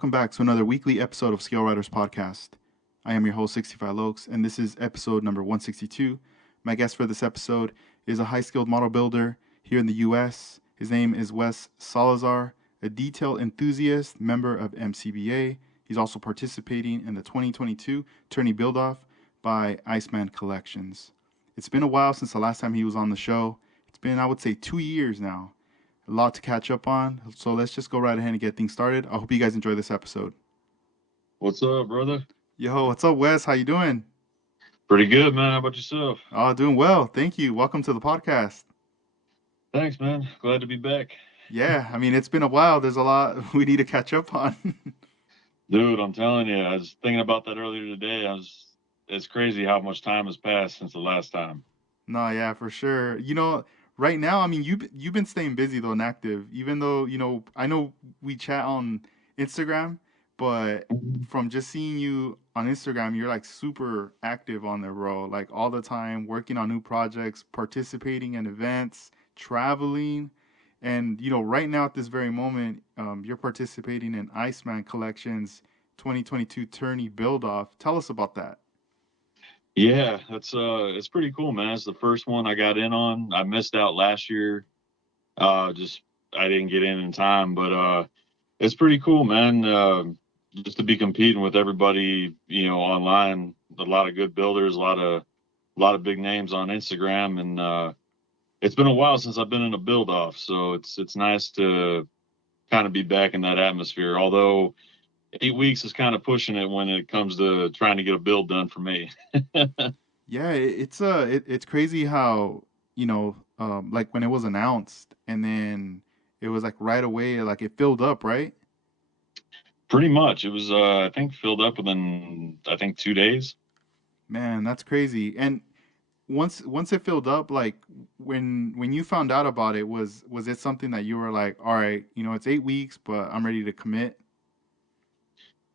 welcome back to another weekly episode of Scale Riders Podcast. I am your host, 65 Lokes, and this is episode number 162. My guest for this episode is a high-skilled model builder here in the U.S. His name is Wes Salazar, a detail enthusiast, member of MCBA. He's also participating in the 2022 Tourney Buildoff by Iceman Collections. It's been a while since the last time he was on the show. It's been, I would say, 2 years now. A lot to catch up on, so let's just go right ahead and get things started. I hope you guys enjoy this episode. What's up, brother? Yo, what's up, Wes? How you doing? Pretty good, man. How about yourself? Oh, doing well. Thank you. Welcome to the podcast. Thanks, man. Glad to be back. Yeah, I mean, it's been a while. There's a lot we need to catch up on. Dude, I'm telling you, I was thinking about that earlier today. It's crazy how much time has passed since the last time. No, yeah, for sure. Right now, I mean, you've been staying busy though and active, even though, I know we chat on Instagram, but from just seeing you on Instagram, you're like super active on there, bro. Like all the time, working on new projects, participating in events, traveling. And, right now at this very moment, you're participating in Iceman Collections 2022 Tourney Buildoff. Tell us about that. Yeah, it's pretty cool, man. It's the first one I got in on. I missed out last year. Just I didn't get in time, but it's pretty cool, man. Just to be competing with everybody, online. A lot of good builders, a lot of big names on Instagram, and it's been a while since I've been in a build off, so it's nice to kind of be back in that atmosphere. Although 8 weeks is kind of pushing it when it comes to trying to get a build done for me. Yeah, it's crazy how, like when it was announced and then it was like right away, like it filled up, right? Pretty much, it was I think filled up within I think 2 days. Man, that's crazy. And once it filled up, like when you found out about it, was it something that you were like, all right, it's 8 weeks, but I'm ready to commit?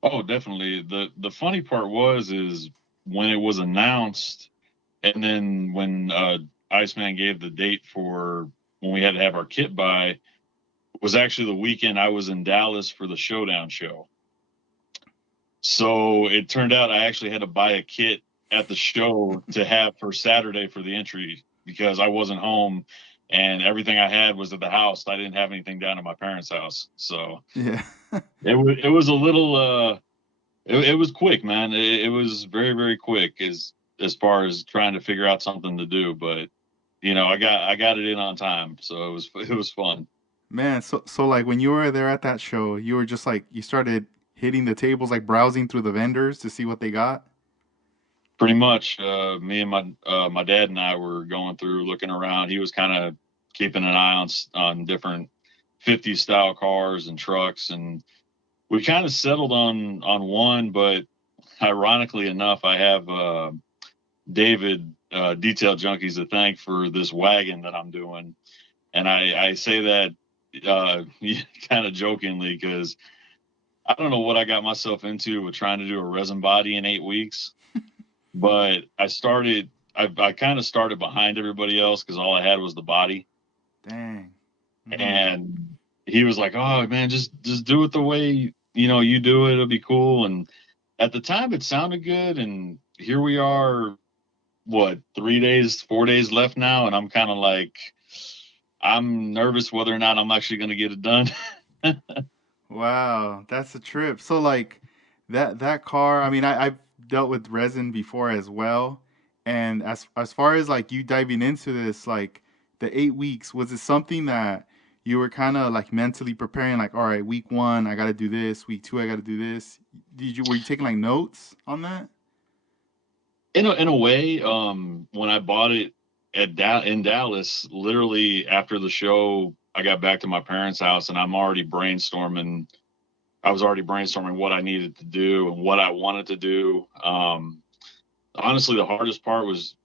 Oh, definitely. The funny part is when it was announced, and then when Iceman gave the date for when we had to have our kit by, was actually the weekend I was in Dallas for the Showdown show. So it turned out I actually had to buy a kit at the show to have for Saturday for the entry because I wasn't home and everything I had was at the house. I didn't have anything down at my parents' house. So Yeah. it was a little it was quick, man. It was very, very quick as far as trying to figure out something to do, but I got it in on time, so it was fun. Man, so like when you were there at that show, you were just like you started hitting the tables, like browsing through the vendors to see what they got. Pretty much, me and my dad and I were going through, looking around. He was kind of keeping an eye on different 50s style cars and trucks, and we kind of settled on one. But ironically enough, I have David Detail Junkies to thank for this wagon that I'm doing, and I say that kind of jokingly because I don't know what I got myself into with trying to do a resin body in 8 weeks. But I kind of started behind everybody else because all I had was the body. Dang. Mm-hmm. And he was like, "Oh man, just do it the way you do it. It'll be cool." And at the time, it sounded good. And here we are, what, 3 days, 4 days left now, and I'm kind of like, I'm nervous whether or not I'm actually going to get it done. Wow, that's a trip. So like that car, I mean, I've dealt with resin before as well. And as far as like you diving into this, like the 8 weeks, was it something that you were kind of like mentally preparing, like, all right, week one, I got to do this, week two, I got to do this. Were you taking like notes on that? In a way, when I bought it in Dallas, literally after the show, I got back to my parents' house and I'm already brainstorming. I was already brainstorming what I needed to do and what I wanted to do. Honestly, the hardest part was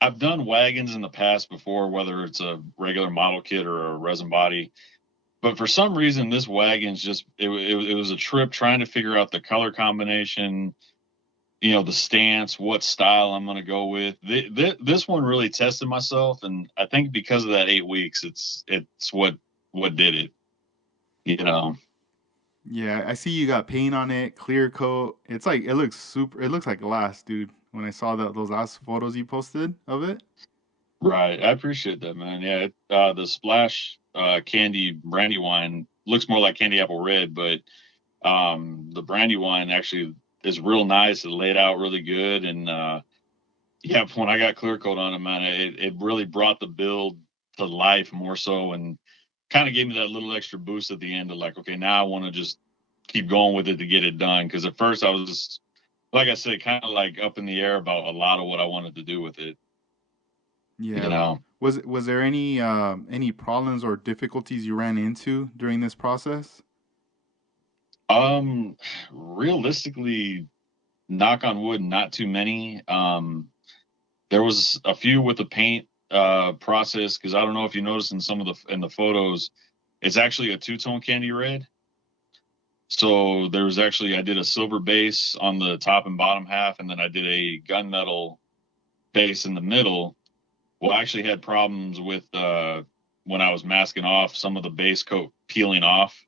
I've done wagons in the past before, whether it's a regular model kit or a resin body. But for some reason, this wagon's just it was a trip trying to figure out the color combination, the stance, what style I'm going to go with. This one really tested myself, and I think because of that 8 weeks, it's what did it. You know. Yeah, I see you got paint on it, clear coat. It's like it looks super. It looks like glass, dude. When I saw those last photos you posted of it. Right. I appreciate that, man. Yeah. The splash candy brandy wine looks more like candy apple red, but the brandy wine actually is real nice. It laid out really good, and yeah, when I got clear coat on it, man, it really brought the build to life more so, and kind of gave me that little extra boost at the end of like, okay, now I want to just keep going with it to get it done. Because at first I was, like I said, kind of like up in the air about a lot of what I wanted to do with it. You Yeah. know, Was there any problems or difficulties you ran into during this process? um, realistically, knock on wood, not too many. There was a few with the paint process because I don't know if you noticed in some of the photos, it's actually a two-tone candy red. So there was actually I did a silver base on the top and bottom half, and then I did a gunmetal base in the middle. Well, I actually had problems with when I was masking off some of the base coat peeling off,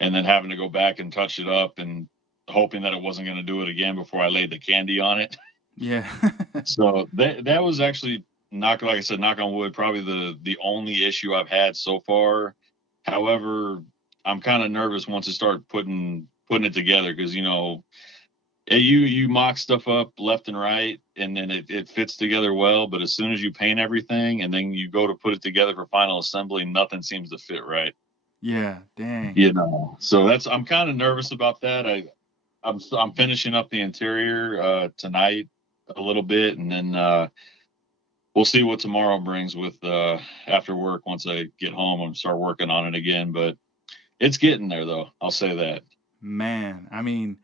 and then having to go back and touch it up, and hoping that it wasn't going to do it again before I laid the candy on it. Yeah. So that was actually knock like I said, knock on wood, probably the only issue I've had so far. However, I'm kind of nervous once I start putting it together because you mock stuff up left and right, and then it fits together well. But as soon as you paint everything and then you go to put it together for final assembly, nothing seems to fit right. Yeah, dang. So that's I'm kind of nervous about that. I'm finishing up the interior tonight a little bit, and then we'll see what tomorrow brings with after work once I get home and start working on it again. But it's getting there, though. I'll say that. Man, I mean,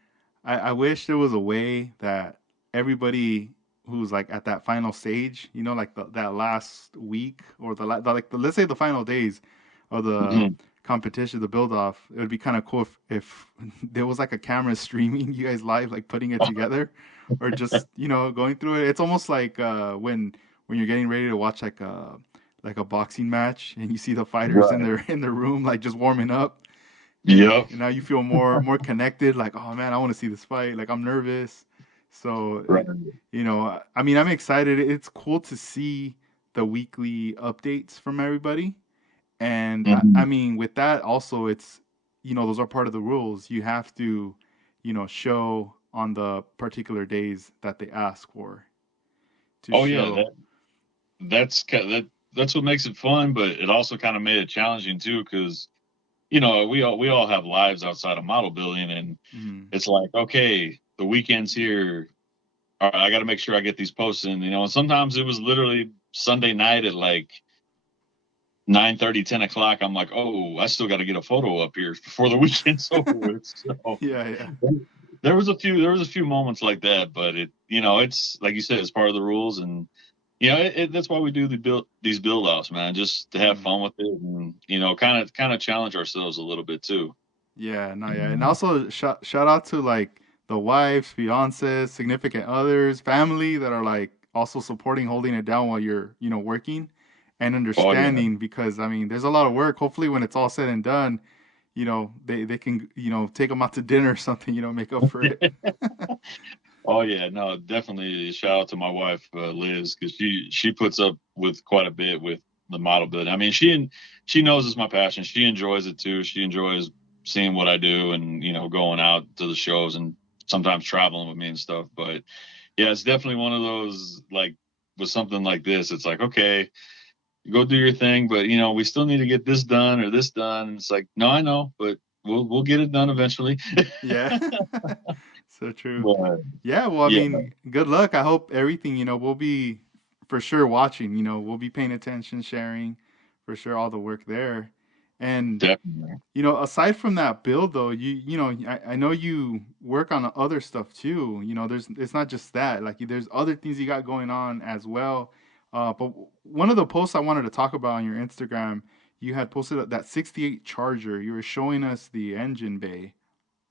I wish there was a way that everybody who's like at that final stage, like that last week or let's say the final days of the Hmm. competition, the build off, it would be kind of cool if there was like a camera streaming you guys live, like putting it together, or just going through it. It's almost like when you're getting ready to watch like a boxing match and you see the fighters in Right. their room like just warming up and Yep. now you feel more connected, like, oh man, I want to see this fight, like I'm nervous. So Right. I mean, I'm excited. It's cool to see the weekly updates from everybody. And I Hmm. mean, with that also, it's those are part of the rules. You have to show on the particular days that they ask for to Oh yeah, show. that's what makes it fun, but it also kind of made it challenging too, because we all have lives outside of model building, and Mm, it's like, okay, the weekend's here. All right, I got to make sure I get these posts in, and sometimes it was literally Sunday night at like 9:30, 10 o'clock. I'm like, oh, I still got to get a photo up here before the weekend's over with. So yeah, yeah. there was a few moments like that, but it's like you said, it's part of the rules, and that's why we do these build offs, man, just to have Mm. fun with it, and kind of challenge ourselves a little bit too. Yeah, no, yeah, and also shout out to like the wives, fiancés, significant others, family that are like also supporting, holding it down while you're working, and Oh yeah. understanding because I mean there's a lot of work. Hopefully, when it's all said and done, they can take them out to dinner or something, make up for it. Oh yeah, no, definitely shout out to my wife, Liz, because she puts up with quite a bit with the model building. I mean, she knows it's my passion. She enjoys it too. She enjoys seeing what I do, and going out to the shows and sometimes traveling with me and stuff. But yeah, it's definitely one of those, like, with something like this, it's like, okay, go do your thing, but we still need to get this done or this done. And it's like, no, I know, but we'll get it done eventually. Yeah, so true. But Yeah, well, I yeah, mean, good luck. I hope everything, we'll be for sure watching, we'll be paying attention, sharing for sure all the work there. And definitely. aside from that build though, I know you work on other stuff too. It's not just that. Like there's other things you got going on as well. But one of the posts I wanted to talk about on your Instagram, you had posted that 68 Charger. You were showing us the engine bay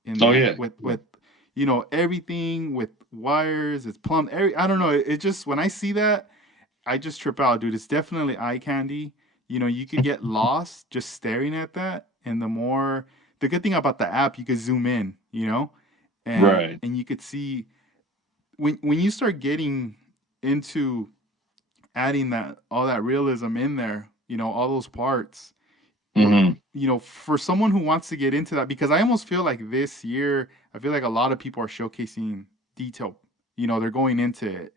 in Oh that yeah. with everything with wires. It's plumbed. I don't know. It just when I see that, I just trip out, dude. It's definitely eye candy. You could get lost just staring at that, and the more the good thing about the app, you could zoom in, and Right. you could see when you start getting into adding that all that realism in there, all those parts. Hmm. For someone who wants to get into that, because I almost feel like this year, I feel like a lot of people are showcasing detail. They're going into it.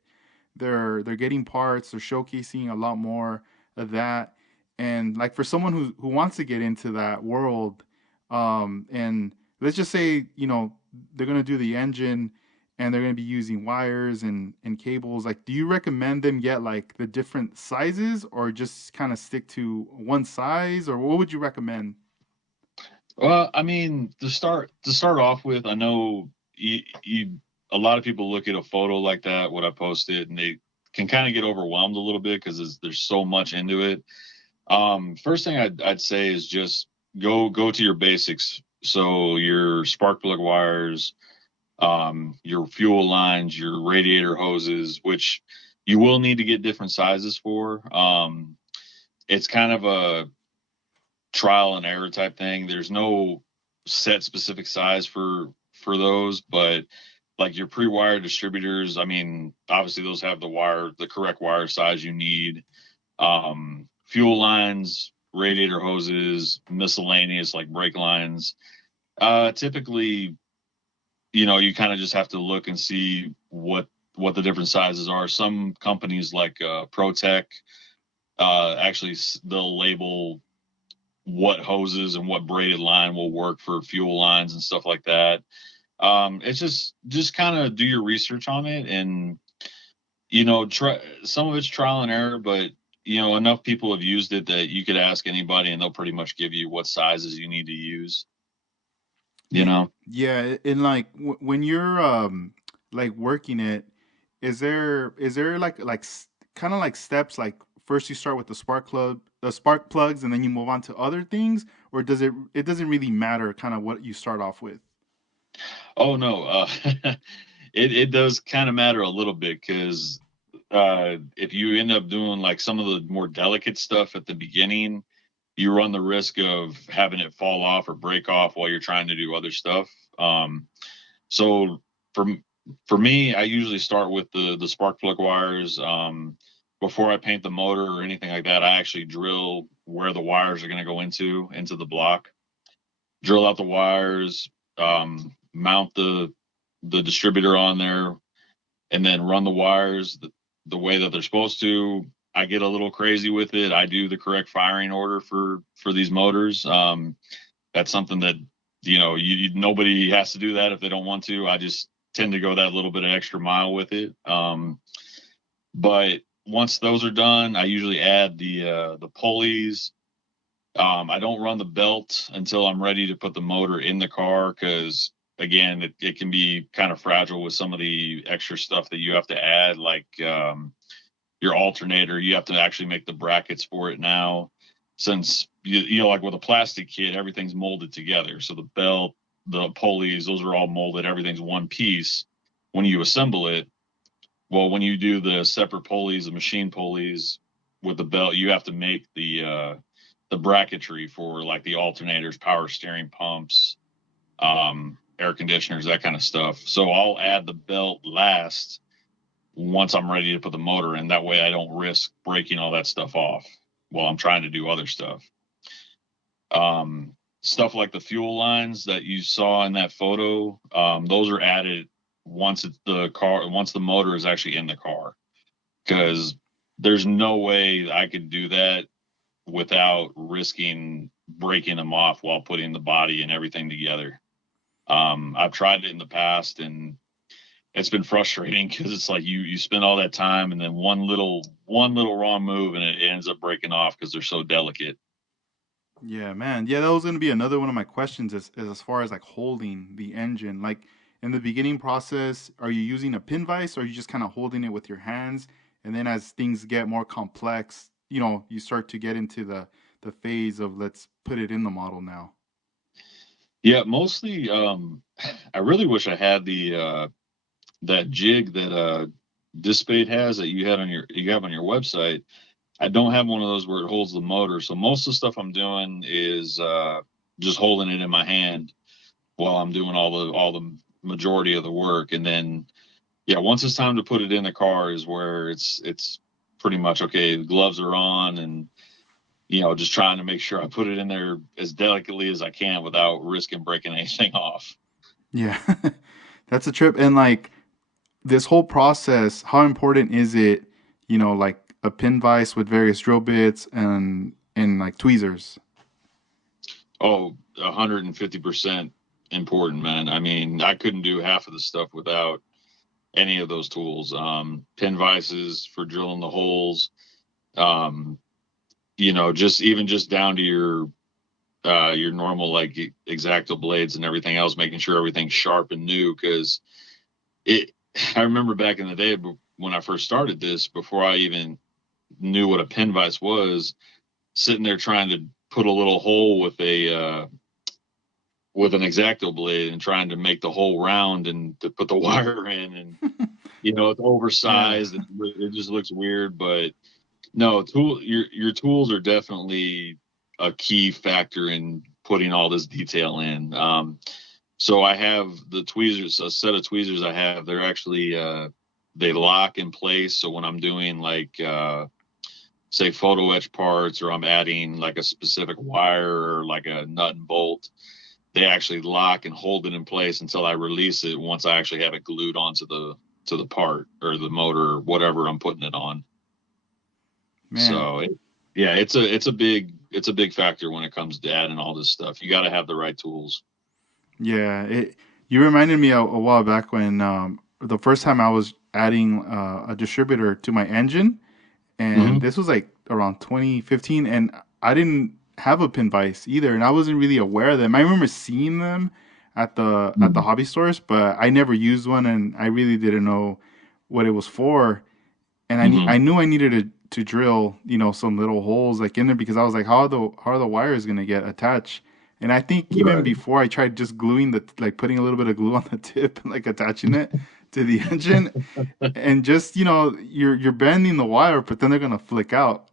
They're getting parts. They're showcasing a lot more of that. And like for someone who wants to get into that world, and let's just say they're gonna do the engine, and they're gonna be using wires and cables. Like, do you recommend them get like the different sizes, or just kind of stick to one size, or what would you recommend? Well, I mean, to start off with, I know a lot of people look at a photo like that, what I posted, and they can kind of get overwhelmed a little bit because there's so much into it. First thing I'd say is just go to your basics. So your spark plug wires, your fuel lines, your radiator hoses, which you will need to get different sizes for. It's kind of a trial and error type thing. There's no set specific size for those, but like your pre-wired distributors, I mean, obviously those have the correct wire size you need. Fuel lines, radiator hoses, miscellaneous like brake lines. Typically, you kind of just have to look and see what the different sizes are. Some companies like ProTech, actually they'll label what hoses and what braided line will work for fuel lines and stuff like that. It's just kind of do your research on it, and try some of it's trial and error, but enough people have used it that you could ask anybody and they'll pretty much give you what sizes you need to use. You Ye- know. Yeah, and like when you're like working it, is there like kind of like steps, like first you start with the spark plugs, and then you move on to other things, or it doesn't really matter kind of what you start off with? Oh no, it does kind of matter a little bit because if you end up doing like some of the more delicate stuff at the beginning, you run the risk of having it fall off or break off while you're trying to do other stuff. So for for me, I usually start with the spark plug wires. Before I paint the motor or anything like that, I actually drill where the wires are going to go into the block. Drill out the wires, mount the distributor on there, and then run the wires the way that they're supposed to. I get a little crazy with it. I do the correct firing order for these motors. That's something that nobody has to do that if they don't want to. I just tend to go that little bit of extra mile with it. But once those are done, I usually add the pulleys. I don't run the belt until I'm ready to put the motor in the car because again, it can be kind of fragile with some of the extra stuff that you have to add, like your alternator. You have to actually make the brackets for it now, since like with a plastic kit, everything's molded together. So the belt, the pulleys, those are all molded. Everything's one piece. When you assemble it, well, when you do the separate pulleys, the machine pulleys with the belt, you have to make the bracketry for like the alternators, power steering pumps, air conditioners, that kind of stuff. So I'll add the belt last once I'm ready to put the motor in. That way I don't risk breaking all that stuff off while I'm trying to do other stuff. Stuff like the fuel lines that you saw in that photo, those are added once the motor is actually in the car, because there's no way I could do that without risking breaking them off while putting the body and everything together. I've tried it in the past, and it's been frustrating because it's like you spend all that time and then one little wrong move and it ends up breaking off because they're so delicate. Yeah, man. Yeah, that was gonna be another one of my questions, as far as like holding the engine. Like in the beginning process, are you using a pin vise, or are you just kind of holding it with your hands? And then as things get more complex, you start to get into the phase of let's put it in the model now. Yeah, mostly. I really wish I had the that jig that Dispade has that you have on your website. I don't have one of those where it holds the motor. So most of the stuff I'm doing is just holding it in my hand while I'm doing all the majority of the work. And then, yeah, once it's time to put it in the car is where it's pretty much okay. The gloves are on, and just trying to make sure I put it in there as delicately as I can without risking breaking anything off. Yeah. That's a trip. And like this whole process, how important is it, like a pin vise with various drill bits and like tweezers? Oh, 150% important, man. I mean, I couldn't do half of the stuff without any of those tools. Pin vices for drilling the holes. Um, just down to your normal like X-Acto blades and everything else, making sure everything's sharp and new. Because it, I remember back in the day when I first started this, before I even knew what a pin vise was, sitting there trying to put a little hole with an X-Acto blade and trying to make the hole round and to put the wire in, and it's Yeah. oversized and it just looks weird. But no, your tools are definitely a key factor in putting all this detail in. So I have the tweezers, a set of tweezers I have. They're actually they lock in place. So when I'm doing like say photo etch parts, or I'm adding like a specific wire or like a nut and bolt, they actually lock and hold it in place until I release it once I actually have it glued onto the part or the motor or whatever I'm putting it on. Man. So yeah, it's a big factor when it comes to adding all this stuff. You got to have the right tools. Yeah, you reminded me a while back when the first time I was adding a distributor to my engine, and Hmm. this was like around 2015, and I didn't have a pin vise either, and I wasn't really aware of them. I remember seeing them at the hobby stores, but I never used one, and I really didn't know what it was for. And I Hmm. knew I needed to drill, some little holes like in there, because I was like, how are the wires gonna get attached? And I think even Right. before I tried just gluing like putting a little bit of glue on the tip and like attaching it to the engine, and just you're bending the wire, but then they're gonna flick out.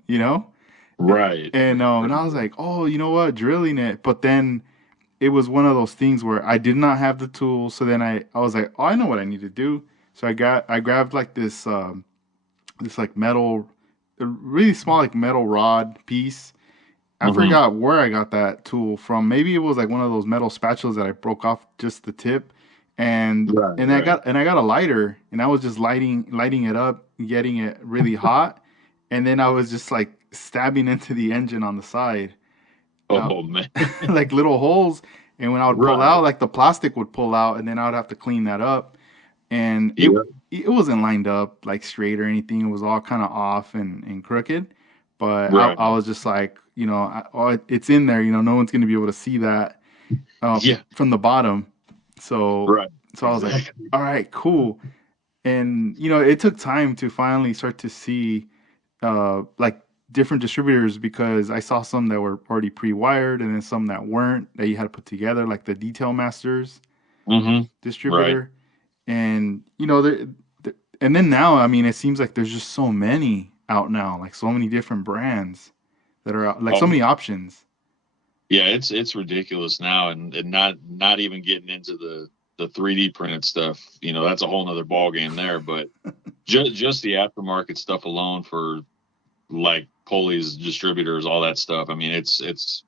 Right. And I was like, oh, you know what, drilling it. But then it was one of those things where I did not have the tools. So then I was like, oh, I know what I need to do. So I grabbed like this like metal, a really small like metal rod piece. I Hmm. forgot where I got that tool from. Maybe it was like one of those metal spatulas that I broke off just the tip, and Right. and I Right. got and I got a lighter, and I was just lighting it up, getting it really hot, and then I was just like stabbing into the engine on the side, uh, Oh man. like little holes. And when I would pull out, Right. like the plastic would pull out, and then I would have to clean that up. And it Yeah. it wasn't lined up like straight or anything. It was all kind of off and crooked. But I, Right. I was just like, it's in there. No one's gonna be able to see that Yeah. from the bottom. So Right. so I was like, Exactly. all right, cool. And it took time to finally start to see like different distributors, because I saw some that were already pre-wired and then some that weren't, that you had to put together, like the Detail Masters Hmm. Right. distributor. And and then now, I mean, it seems like there's just so many out now, like so many different brands that are out, like so Oh many options. yeah, it's ridiculous now, and not even getting into the 3D printed stuff. That's a whole nother ball game there. But just the aftermarket stuff alone for like pulleys, distributors, all that stuff. I mean, it's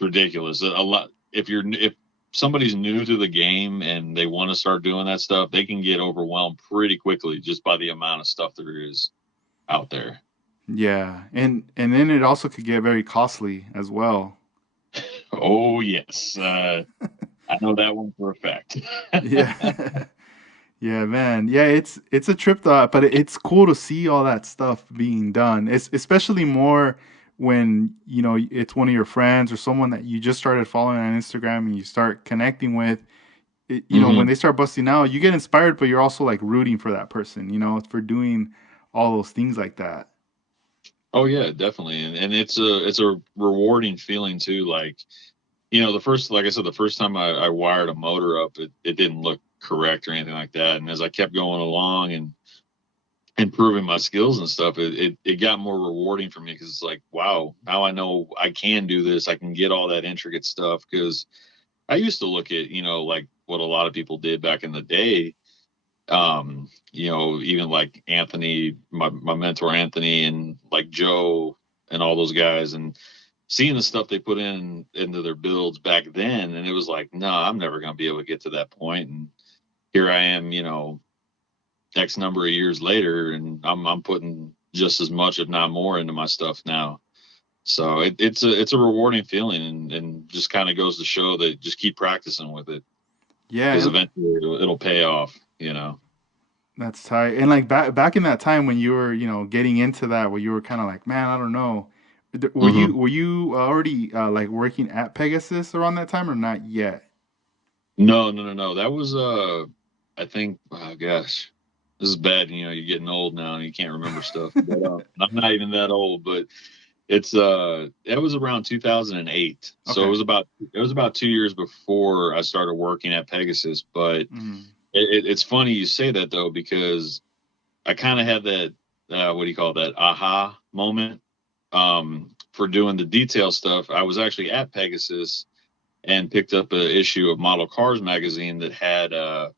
ridiculous. A lot. If somebody's new to the game and they want to start doing that stuff, they can get overwhelmed pretty quickly just by the amount of stuff there is out there. Yeah, and then it also could get very costly as well. Oh yes, I know that one for a fact. Yeah. Yeah, man. Yeah, it's a trip though, but it's cool to see all that stuff being done. It's especially more when, it's one of your friends or someone that you just started following on Instagram and you start connecting with. When Hmm. they start busting out, you get inspired, but you're also like rooting for that person, for doing all those things like that. Oh yeah, definitely, and it's a rewarding feeling too. Like like I said, the first time I wired a motor up, it didn't look correct or anything like that. And as I kept going along and improving my skills and stuff, it got more rewarding for me, because it's like, wow, now I know I can do this. I can get all that intricate stuff, because I used to look at, like what a lot of people did back in the day. Even like Anthony, my mentor Anthony, and like Joe and all those guys, and seeing the stuff they put into their builds back then, and it was like, no, I'm never going to be able to get to that point. And here I am, X number of years later, and I'm putting just as much, if not more, into my stuff now. So it's a rewarding feeling, and just kind of goes to show that just keep practicing with it, because Yeah, eventually it'll pay off. that's tight. And like back in that time when you were, getting into that, where you were kind of like, man, I don't know. Were hmm you already like working at Pegasus around that time or not yet? No, no, no, no. That was I think, oh gosh, this is bad. You're getting old now and you can't remember stuff. But I'm not even that old, but it was around 2008. So Okay. it was about 2 years before I started working at Pegasus. But Mm-hmm. it's funny you say that, though, because I kind of had that what do you call that, aha moment, for doing the detail stuff. I was actually at Pegasus and picked up an issue of Model Cars magazine that had uh,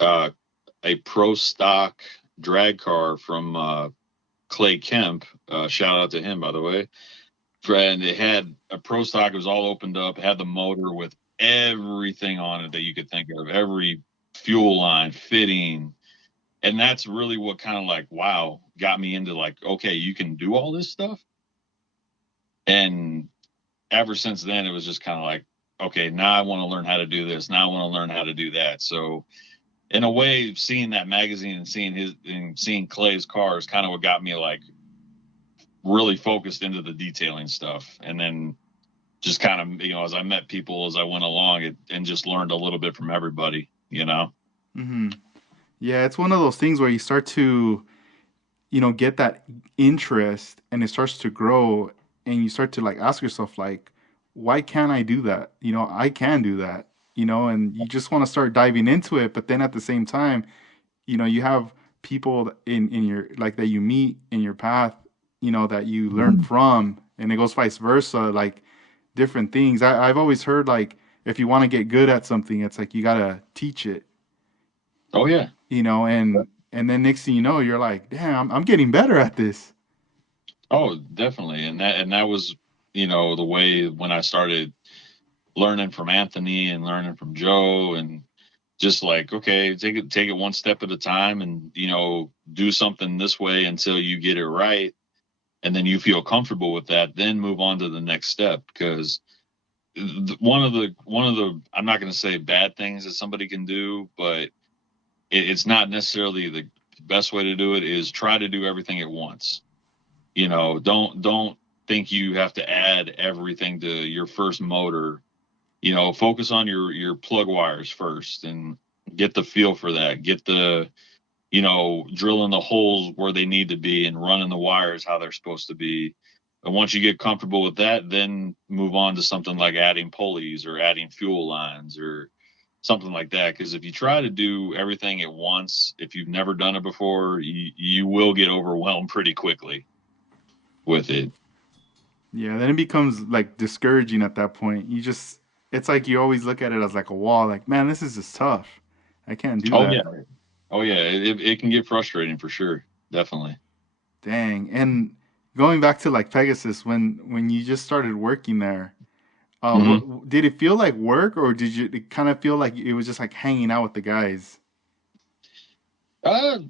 a pro stock drag car from Clay Kemp. Shout out to him, by the way. And it had a pro stock. It was all opened up. It had the motor with everything on it that you could think of, every fuel line, fitting. And that's really what kind of like, wow, got me into like, okay, you can do all this stuff. And ever since then, it was just kind of like, okay, now I want to learn how to do this. Now I want to learn how to do that. So in a way, seeing that magazine and seeing Clay's car is kind of what got me like really focused into the detailing stuff. And then just kind of, as I met people as I went along, and just learned a little bit from everybody. Mm-hmm. Yeah, it's one of those things where you start to, get that interest and it starts to grow and you start to like ask yourself like, why can't I do that? I can do that, and you just want to start diving into it, but then at the same time, you have people in your like that you meet in your path, that you learn from, and it goes vice versa, like different things. I've always heard like if you want to get good at something, it's like you gotta teach it, Oh, yeah. and then next thing you know, you're like, damn, I'm getting better at this. Oh, definitely. And that was, the way when I started learning from Anthony and learning from Joe, and just like, okay, take it one step at a time, and, do something this way until you get it right. And then you feel comfortable with that, then move on to the next step. Because one of the I'm not going to say bad things that somebody can do, but it's not necessarily the best way to do it, is try to do everything at once. Don't think you have to add everything to your first motor. Focus on your plug wires first, and get the feel for that. Get the, drilling the holes where they need to be and running the wires how they're supposed to be. And once you get comfortable with that, then move on to something like adding pulleys or adding fuel lines or something like that. Because if you try to do everything at once, if you've never done it before, you will get overwhelmed pretty quickly with it. Yeah, then it becomes like discouraging at that point. It's like you always look at it as like a wall, like, man, this is just tough. I can't do Oh that. yeah, oh yeah. It can get frustrating for sure. Definitely. Dang. And going back to like Pegasus, when you just started working there, hmm what did it feel like work, or did you it kind of feel like it was just like hanging out with the guys? A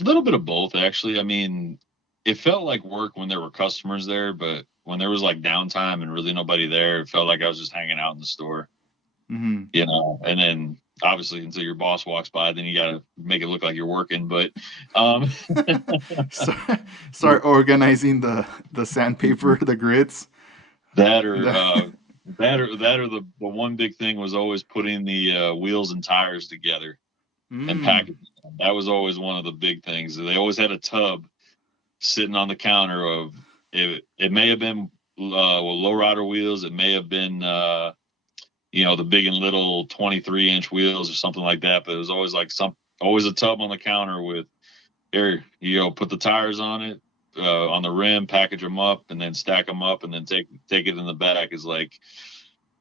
little bit of both, actually. I mean, it felt like work when there were customers there, but when there was like downtime and really nobody there, it felt like I was just hanging out in the store. Hmm. And then obviously until your boss walks by, then you got to make it look like you're working. But um, start, start organizing the sandpaper, the grids. that or The, the one big thing was always putting the wheels and tires together and mm, packaging them. That was always one of the big things. They always had a tub sitting on the counter of it. It may have been lowrider wheels. It may have been the big and little 23-inch wheels or something like that. But it was always like always a tub on the counter with here, put the tires on it, on the rim, package them up, and then stack them up, and then take it in the back. Is like,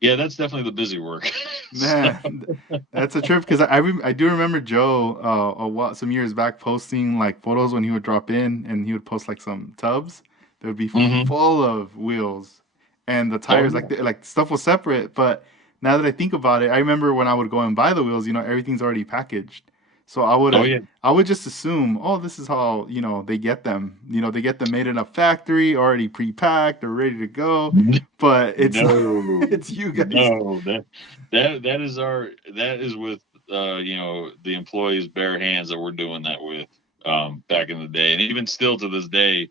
yeah, that's definitely the busy work. So, Man, that's a trip because I do remember Joe some years back posting like photos when he would drop in and he would post like some tubs that would be mhm. full of wheels and the Oh tires yeah. like stuff was separate. But now that I think about it, I remember when I would go and buy the wheels, everything's already packaged. So Oh yeah. I would just assume, oh, this is how they get them. They get them made in a factory, already pre-packed or ready to go. But it's No, it's you guys. no, that is with the employees' bare hands that we're doing that with back in the day, and even still to this day,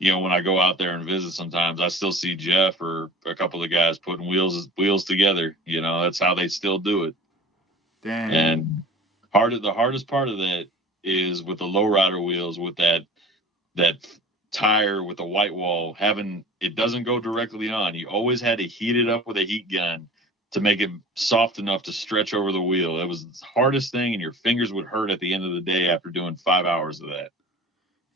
when I go out there and visit, sometimes I still see Jeff or a couple of guys putting wheels together. That's how they still do it. Dang. And the hardest part of that is with the lowrider wheels with that tire with the white wall, having it doesn't go directly on. You always had to heat it up with a heat gun to make it soft enough to stretch over the wheel. It was the hardest thing, and your fingers would hurt at the end of the day after doing 5 hours of that.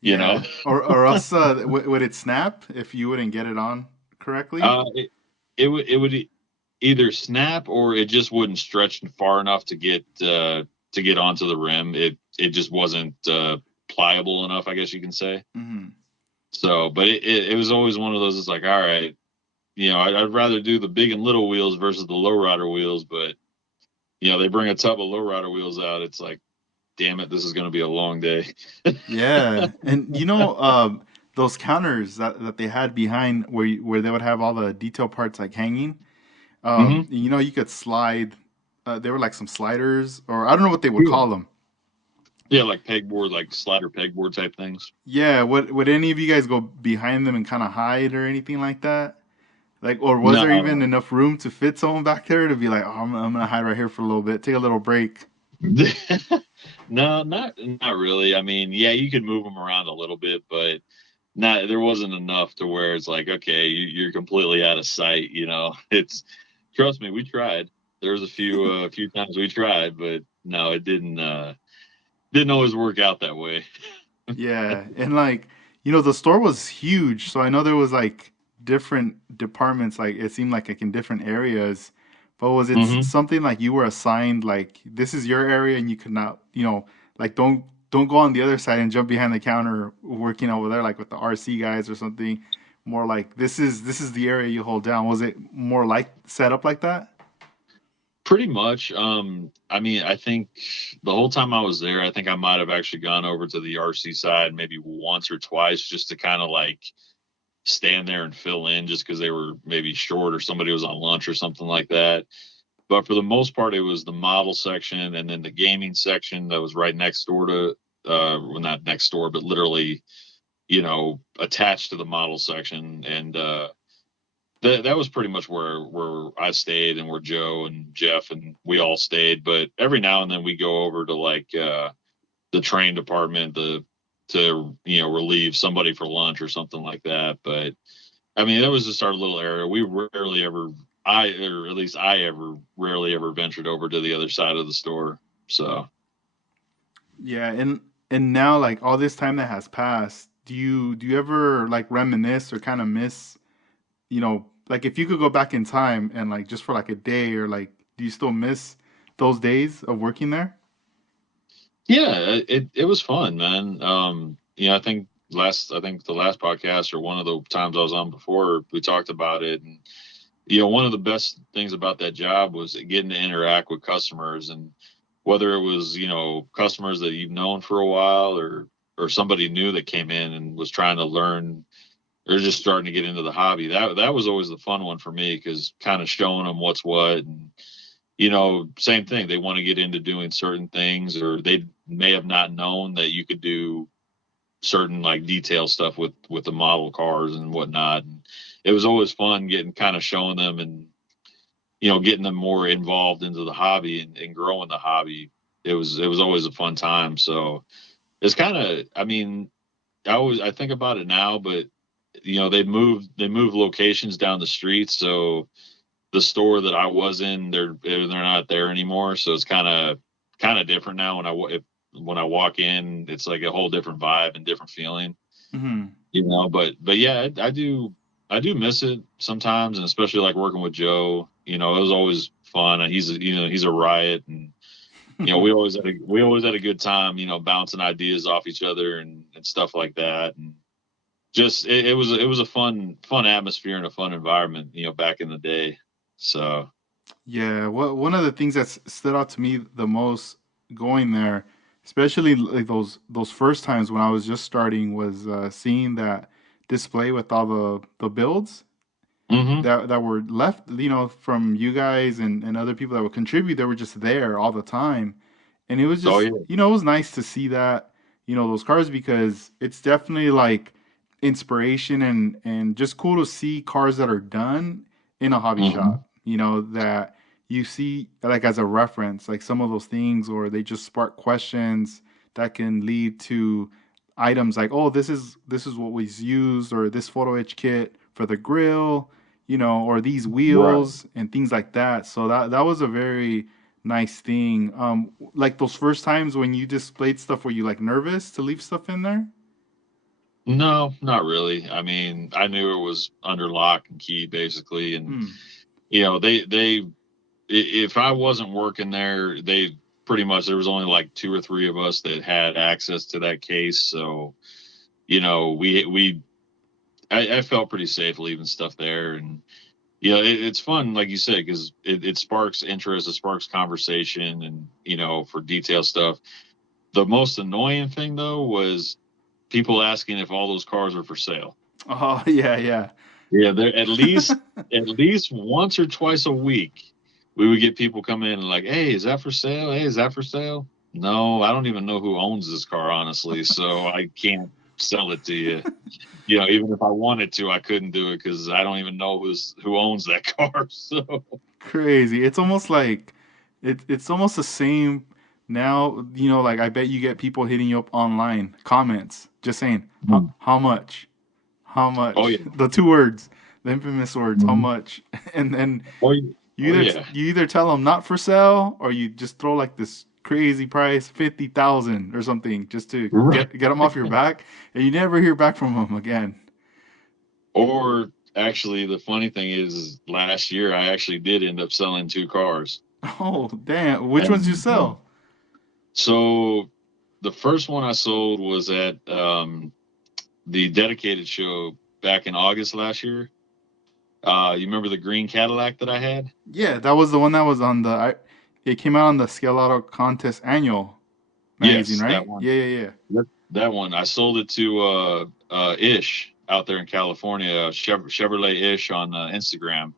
You know, Yeah. Or else would it snap if you wouldn't get it on correctly? it would either snap or it just wouldn't stretch far enough to get onto the rim. It just wasn't pliable enough, I guess you can say. Hmm. So, but it was always one of those. It's like, all right, I'd rather do the big and little wheels versus the lowrider wheels. But they bring a tub of lowrider wheels out. It's like, damn it, this is going to be a long day. Yeah. And those counters that they had behind where they would have all the detail parts like hanging. Hmm. You could slide. They were like some sliders, or I don't know what they would call them. Yeah, like pegboard, like slider pegboard type things. Yeah. Would any of you guys go behind them and kind of hide or anything like that? Like, or was there even No, enough room to fit someone back there to be like, oh, I'm gonna hide right here for a little bit, take a little break? no, not really. I mean, yeah, you could move them around a little bit, but not there wasn't enough to where it's like, okay, you're completely out of sight. It's trust me, we tried. There was a few times we tried, but no, it didn't always work out that way. Yeah, and like, the store was huge, so I know there was like different departments, like it seemed like in different areas. But was it Hmm. something like you were assigned like this is your area and you could not, like don't go on the other side and jump behind the counter working over there like with the RC guys or something. More like this is the area you hold down. Was it more like set up like that? Pretty much. I mean, I think the whole time I was there, I think I might have actually gone over to the RC side maybe once or twice just to kind of like stand there and fill in just because they were maybe short or somebody was on lunch or something like that. But for the most part, it was the model section and then the gaming section that was right next door to, well, not next door, but literally, attached to the model section. And that was pretty much where I stayed and where Joe and Jeff and we all stayed. But every now and then we go over to like the train department to relieve somebody for lunch or something like that. But I mean, that was just our little area. We rarely ever, or at least I ever, rarely ever ventured over to the other side of the store. So, Yeah, and now like all this time that has passed, do you ever like reminisce or kind of miss, like if you could go back in time and like just for like a day or like do you still miss those days of working there? yeah, it was fun, man. I think the last podcast or one of the times I was on before, we talked about it. And, one of the best things about that job was getting to interact with customers, and whether it was, customers that you've known for a while or somebody new that came in and was trying to learn or just starting to get into the hobby. That was always the fun one for me because kind of showing them what's what. And same thing. They want to get into doing certain things, or they may have not known that you could do certain like detail stuff with the model cars and whatnot. And it was always fun getting kind of showing them and getting them more involved into the hobby and growing the hobby. It was always a fun time. So it's kind of, I mean, I think about it now, but they moved locations down the street, so the store that I was in, they're not there anymore. So it's kind of different now. When when I walk in, it's like a whole different vibe and different feeling, Hmm. but yeah, I do miss it sometimes, and especially like working with Joe. It was always fun. He's a riot, and we always had a good time. Bouncing ideas off each other and stuff like that, and just it was a fun atmosphere and a fun environment. Back in the day. So Yeah, one of the things that stood out to me the most going there, especially like those first times when I was just starting, was seeing that display with all the builds hmm that were left, from you guys and other people that would contribute. They were just there all the time, and it was oh just, yeah, it was nice to see that, those cars, because it's definitely like inspiration and just cool to see cars that are done in a hobby hmm shop, that you see like as a reference, like some of those things, or they just spark questions that can lead to items like, oh, this is what was used, or this photo etch kit for the grill, or these right. wheels and things like that. So that was a very nice thing. Like those first times when you displayed stuff, were you like nervous to leave stuff in there? No, not really. I mean, I knew it was under lock and key basically, and Hmm. if I wasn't working there, they pretty much there was only like two or three of us that had access to that case. So, we I felt pretty safe leaving stuff there, and it's fun, like you said, because it sparks interest, it sparks conversation, and for detail stuff. The most annoying thing though was people asking if all those cars are for sale. Oh, yeah, yeah. Yeah, there at least once or twice a week, we would get people come in and like, "Hey, is that for sale? Hey, is that for sale?" No, I don't even know who owns this car, honestly, so I can't sell it to you. Even if I wanted to, I couldn't do it because I don't even know who owns that car. So Crazy. It's almost like it's almost the same now, like I bet you get people hitting you up online, comments, just saying, Mhm. how much? How Oh much? yeah. The two words, the infamous words, how Mhm. much? And then Oh yeah. you Oh either yeah. you either tell them not for sale, or you just throw like this crazy price, 50,000 or something, just to Right. get them off your back, and you never hear back from them again. Or actually, the funny thing is, last year I actually did end up selling two cars. Oh, damn. Which ones you And sell? so the first one I sold was at the dedicated show back in August last year. You remember the green Cadillac that I had? Yeah, that was the one that was on it came out on the Scale Auto Contest annual magazine, Yes, that right? one. Yeah, yeah, yeah. That one. I sold it to Ish out there in California, Chevrolet Ish on Instagram.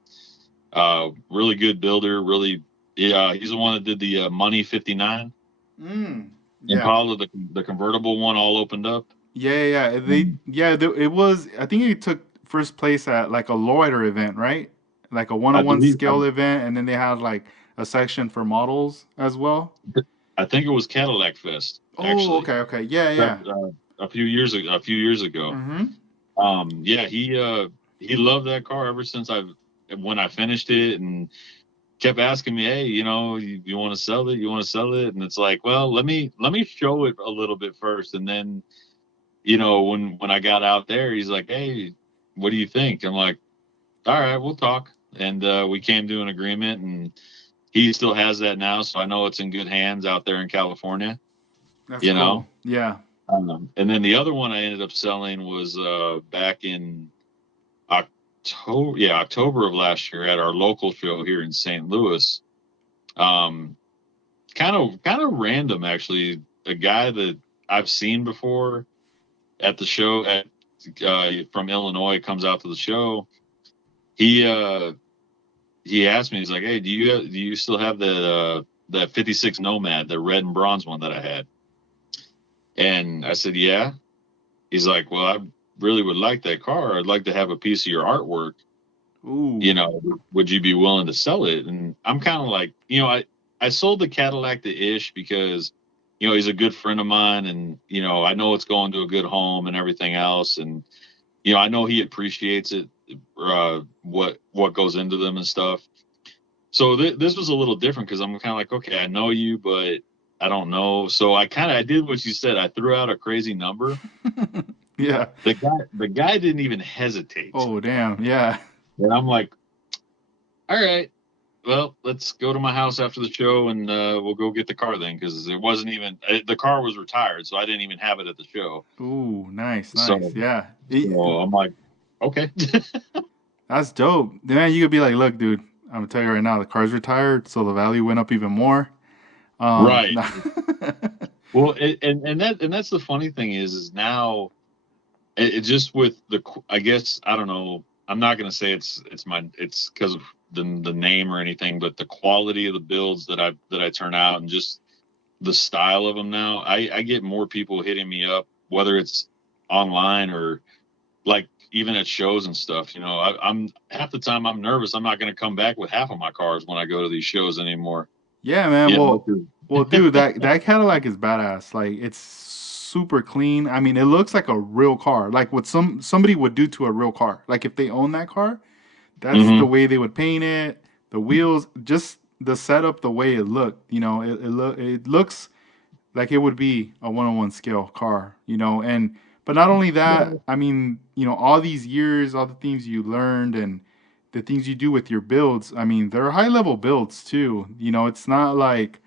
Really good builder. Really, yeah. He's the one that did the Money 59 Mm. Yeah. Impala, the convertible one, all opened up. Yeah, yeah, yeah. Um, It was, I think it took first place at like a lowrider event, right? Like a I one-on-one believe. scale event, and then they had like a section for models as well. I think it was Cadillac Fest Oh, actually. okay, okay. Yeah, That, yeah. a few years ago. A few years ago. Mm-hmm. Yeah, he loved that car ever since when I finished it, and kept asking me, "Hey, you want to sell it? You want to sell it?" And it's like, well, let me show it a little bit first, and then when I got out there, he's like, "Hey, what do you think?" I'm like, "All right, we'll talk." And we came to an agreement, and he still has that now, so I know it's in good hands out there in California. That's You cool. know, Yeah. and then the other one I ended up selling was back in October, yeah, October of last year at our local show here in St. Louis. Um, kind of random actually. A guy that I've seen before at the show from Illinois comes out to the show. He he asked me, he's like, "Hey, do you still have that 56 Nomad, the red and bronze one that I had?" And I said, "Yeah." He's like, "Well, I really would like that car. I'd like to have a piece of your artwork. Ooh. Would you be willing to sell it?" And I'm kind of like, I sold the Cadillac to Ish because, he's a good friend of mine, and I know it's going to a good home and everything else, and I know he appreciates it, what goes into them and stuff. So this was a little different because I'm kind of like, okay, I know you, but I don't know. So I did what you said. I threw out a crazy number. Yeah. The guy didn't even hesitate. Oh, damn. Yeah. And I'm like, all right, well, let's go to my house after the show and we'll go get the car then, because it wasn't even the car was retired, so I didn't even have it at the show. Ooh, nice, nice. So, Yeah. so I'm like, okay. That's dope. Man, you could be like, look, dude, I'm gonna tell you right now, the car's retired, so the value went up even more. Right. Nah. Well, and that's the funny thing is now it just with I guess I don't know. I'm not gonna say it's because of the name or anything, but the quality of the builds that I turn out and just the style of them now. I get more people hitting me up, whether it's online or like even at shows and stuff. I'm half the time I'm nervous. I'm not going to come back with half of my cars when I go to these shows anymore. Yeah, man. You know, Well, dude, that Cadillac is badass. Like, it's super clean. I mean, it looks like a real car. Like what somebody would do to a real car. Like if they own that car, that's the hmm way they would paint it. The wheels, just the setup, the way it looked. It looks like it would be a one-on-one scale car. And but not only that, Right. I mean, all these years, all the things you learned and the things you do with your builds, I mean, they're high level builds too. It's not like,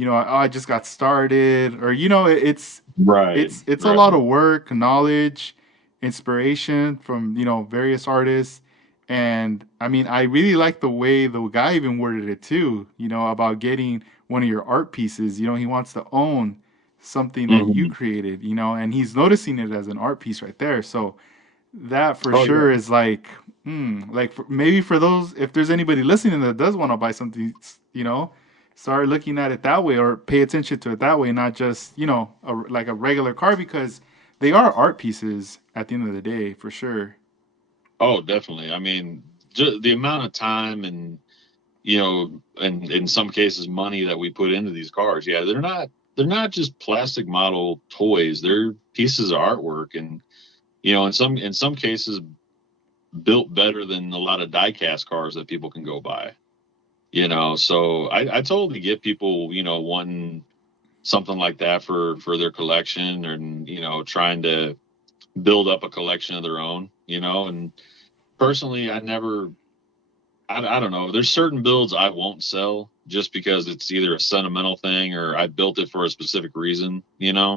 oh, I just got started, or it's Right. it's a Right. lot of work, knowledge, inspiration from various artists. And I mean, I really like the way the guy even worded it too, about getting one of your art pieces. He wants to own something that you hmm created, and he's noticing it as an art piece right there. So that for Oh yeah. sure is like, like maybe for those, if there's anybody listening that does want to buy something, start looking at it that way, or pay attention to it that way, not just like a regular car, because they are art pieces at the end of the day, for sure. Oh, definitely. I mean, the amount of time and and in some cases money that we put into these cars. Yeah, they're not just plastic model toys. They're pieces of artwork, and in some cases built better than a lot of die-cast cars that people can go buy. So I totally get people, wanting something like that for their collection, and trying to build up a collection of their own. And personally, I don't know. There's certain builds I won't sell just because it's either a sentimental thing or I built it for a specific reason. Yeah.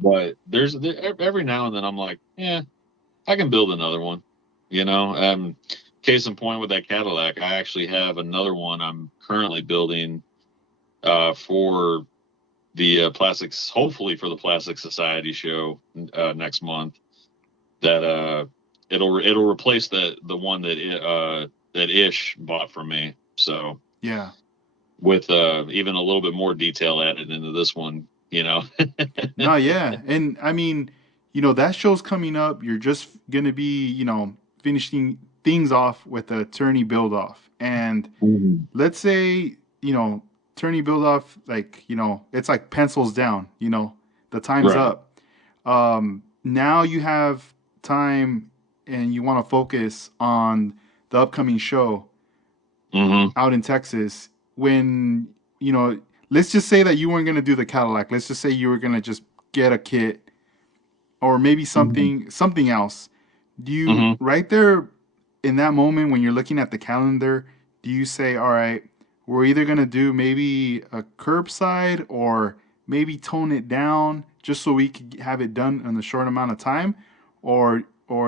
But every now and then I'm like, yeah, I can build another one. Case in point with that Cadillac, I actually have another one I'm currently building for the plastics, hopefully for the Plastic Society show next month. That it'll replace the one that Ish bought from me. So Yeah. with even a little bit more detail added into this one. No, yeah. And I mean, that show's coming up. You're just gonna be, finishing things off with a Tourney Buildoff. And Mhm. let's say, Tourney Buildoff, like, it's like pencils down, the time's Right. up. Now you have time and you want to focus on the upcoming show hmm out in Texas. When, you know, let's just say that you weren't going to do the Cadillac. Let's just say you were going to just get a kit or maybe hmm something else. Do you, hmm right there in that moment when you're looking at the calendar, do you say, all right, we're either going to do maybe a curbside or maybe tone it down just so we could have it done in a short amount of time? Or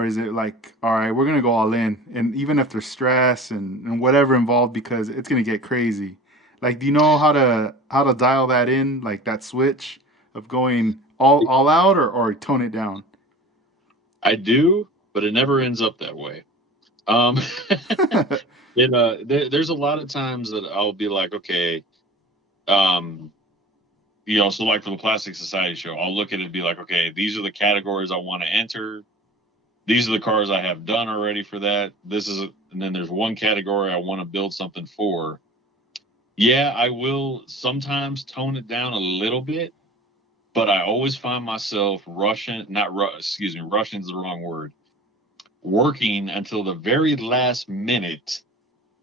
is it like, all right, we're going to go all in, and even if there's stress and whatever involved, because it's going to get crazy. Like, do you know how to dial that in, like that switch of going all out, or tone it down? I do, but it never ends up that way. Um, there's a lot of times that I'll be like, okay, um, so like for the Plastic Society show, I'll look at it and be like, okay, these are the categories I want to enter. These are the cars I have done already for that. And then there's one category I want to build something for. Yeah, I will sometimes tone it down a little bit, but I always find myself rushing, not excuse me, rushing is the wrong word, working until the very last minute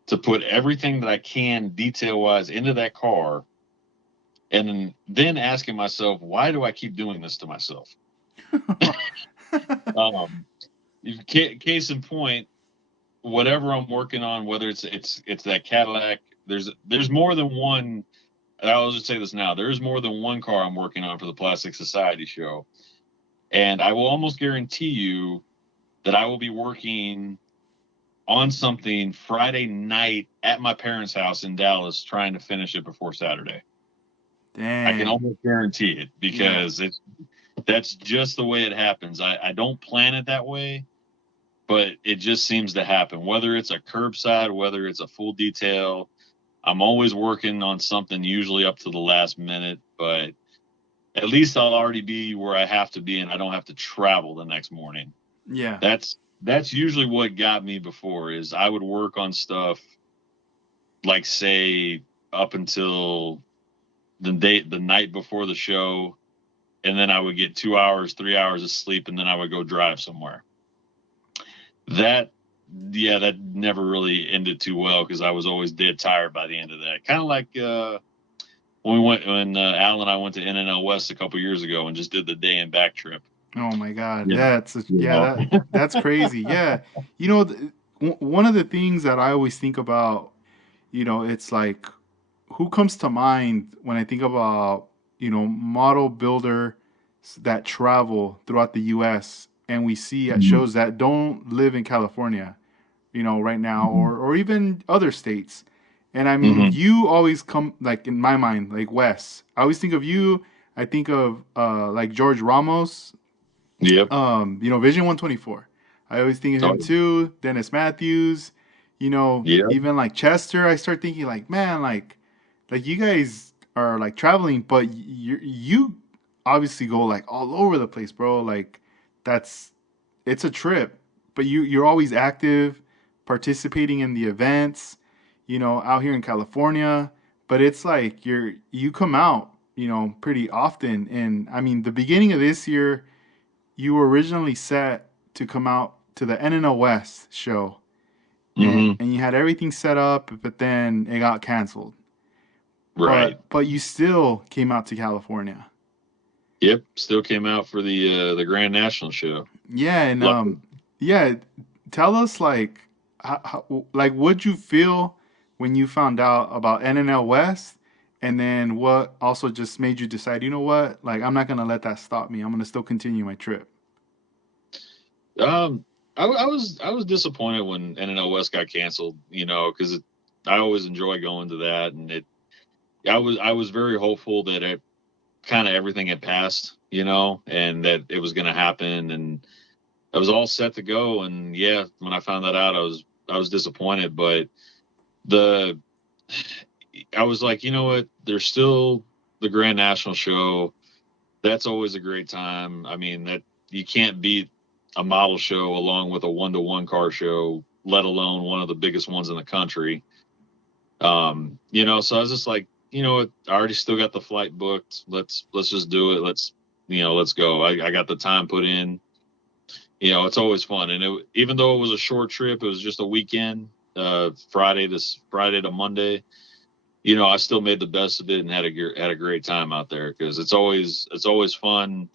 to put everything that I can detail wise into that car And then asking myself, why do I keep doing this to myself? Um, case in point, whatever I'm working on, whether it's that Cadillac, there's more than one. I'll just say this now: there's more than one car I'm working on for the Plastic Society show, and I will almost guarantee you that I will be working on something Friday night at my parents' house in Dallas, trying to finish it before Saturday. I can Dang. almost guarantee it Yeah. because that's just the way it happens. I don't plan it that way, but it just seems to happen. Whether it's a curbside, whether it's a full detail, I'm always working on something, usually up to the last minute, but at least I'll already be where I have to be and I don't have to travel the next morning. Yeah. That's usually what got me before is I would work on stuff like say up until the night before the show, and then I would get 2 hours, 3 hours of sleep, and then I would go drive somewhere. That that never really ended too well because I was always dead tired by the end of that. Kind of like when Al and I went to NNL West a couple years ago and just did the day and back trip. Oh my God. Yeah, you Yeah, know. that's crazy. Yeah. You know, one of the things that I always think about, it's like who comes to mind when I think about, model builder that travel throughout the US and we see at Mhm. shows that don't live in California, right now or even other states. And I mean, Mhm. you always come like in my mind, like Wes. I always think of you. I think of like George Ramos, Yep. Vision 124. I always think of him Oh, too. Dennis Matthews, yeah. even like Chester. I start thinking like, man, like you guys are like traveling, but you obviously go like all over the place, bro. Like that's it's a trip, but you're always active, participating in the events, out here in California. But it's like you come out, pretty often. And I mean, the beginning of this year, you were originally set to come out to the NNO West show, Hmm. and you had everything set up, but then it got canceled. Right. But you still came out to California. Yep. Still came out for the Grand National show. Yeah, and Luckily. yeah, tell us like like what'd you feel when you found out about NNL West, and then what also just made you decide, you know what, like I'm not gonna let that stop me. I'm gonna still continue my trip. Um, I was disappointed when NNL West got canceled. Because I always enjoy going to that, and I was very hopeful that it kind of everything had passed, and that it was going to happen, and I was all set to go. And yeah, when I found that out, I was disappointed, but the I was like, you know what? There's still the Grand National Show. That's always a great time. I mean, that you can't beat a model show along with a one-to-one car show, let alone one of the biggest ones in the country. So I was just like, you know what? I already still got the flight booked. Let's just do it. Let's go. I got the time put in. It's always fun. And even though it was a short trip, it was just a weekend, Friday to Monday. I still made the best of it and had a great time out there because it's always fun.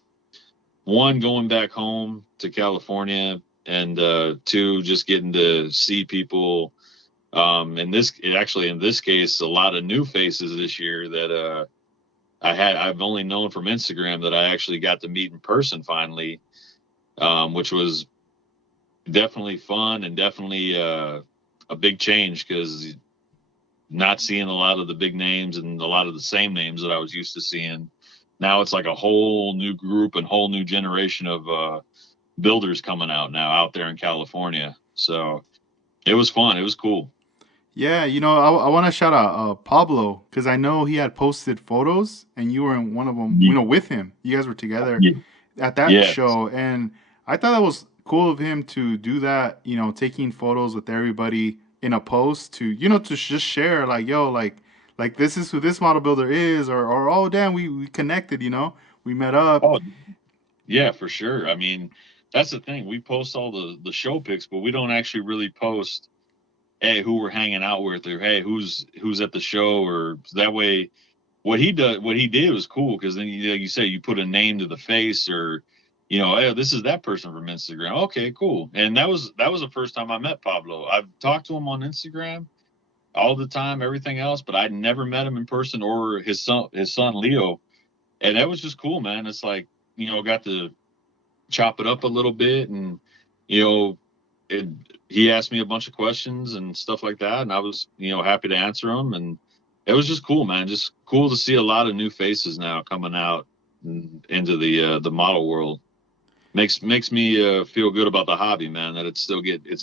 One, going back home to California, and two, just getting to see people. In this case, a lot of new faces this year that I've only known from Instagram that I actually got to meet in person finally, which was definitely fun and definitely a big change because not seeing a lot of the big names and a lot of the same names that I was used to seeing. Now it's like a whole new group and whole new generation of builders coming out now out there in California. So it was fun. It was cool. Yeah, I want to shout out Pablo because I know he had posted photos and you were in one of them, Ye- with him. You guys were together ye- at that Yeah. show, and I thought that was cool of him to do that. Taking photos with everybody in a post to to just share like, yo, like this is who this model builder is, or oh damn, we connected. We met up. Oh, yeah, for sure. I mean, that's the thing. We post all the show pics, but we don't actually really post, hey, who we're hanging out with, or hey, who's at the show, or that way. what he did was cool because then like you say you put a name to the face or hey, this is that person from Instagram. Okay, cool. And that was the first time I met Pablo. I've talked to him on Instagram all the time, everything else, but I'd never met him in person or his son Leo. And that was just cool, man. It's like, got to chop it up a little bit and you know it, he asked me a bunch of questions and stuff like that and I was happy to answer them and it was just cool, man. Just cool to see a lot of new faces now coming out into the model world. Makes me feel good about the hobby, man, that it's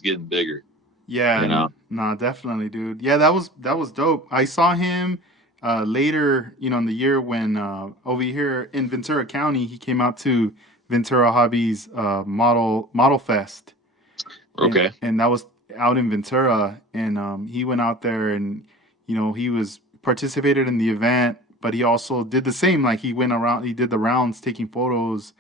getting bigger, Yeah, you know. nah, definitely, dude. Yeah, that was dope. I saw him later, in the year when over here in Ventura County, he came out to Ventura Hobbies Model Fest, and Okay. and that was out in Ventura, and he went out there and he was participated in the event, but he also did the same. Like he went around, he did the rounds, taking photos,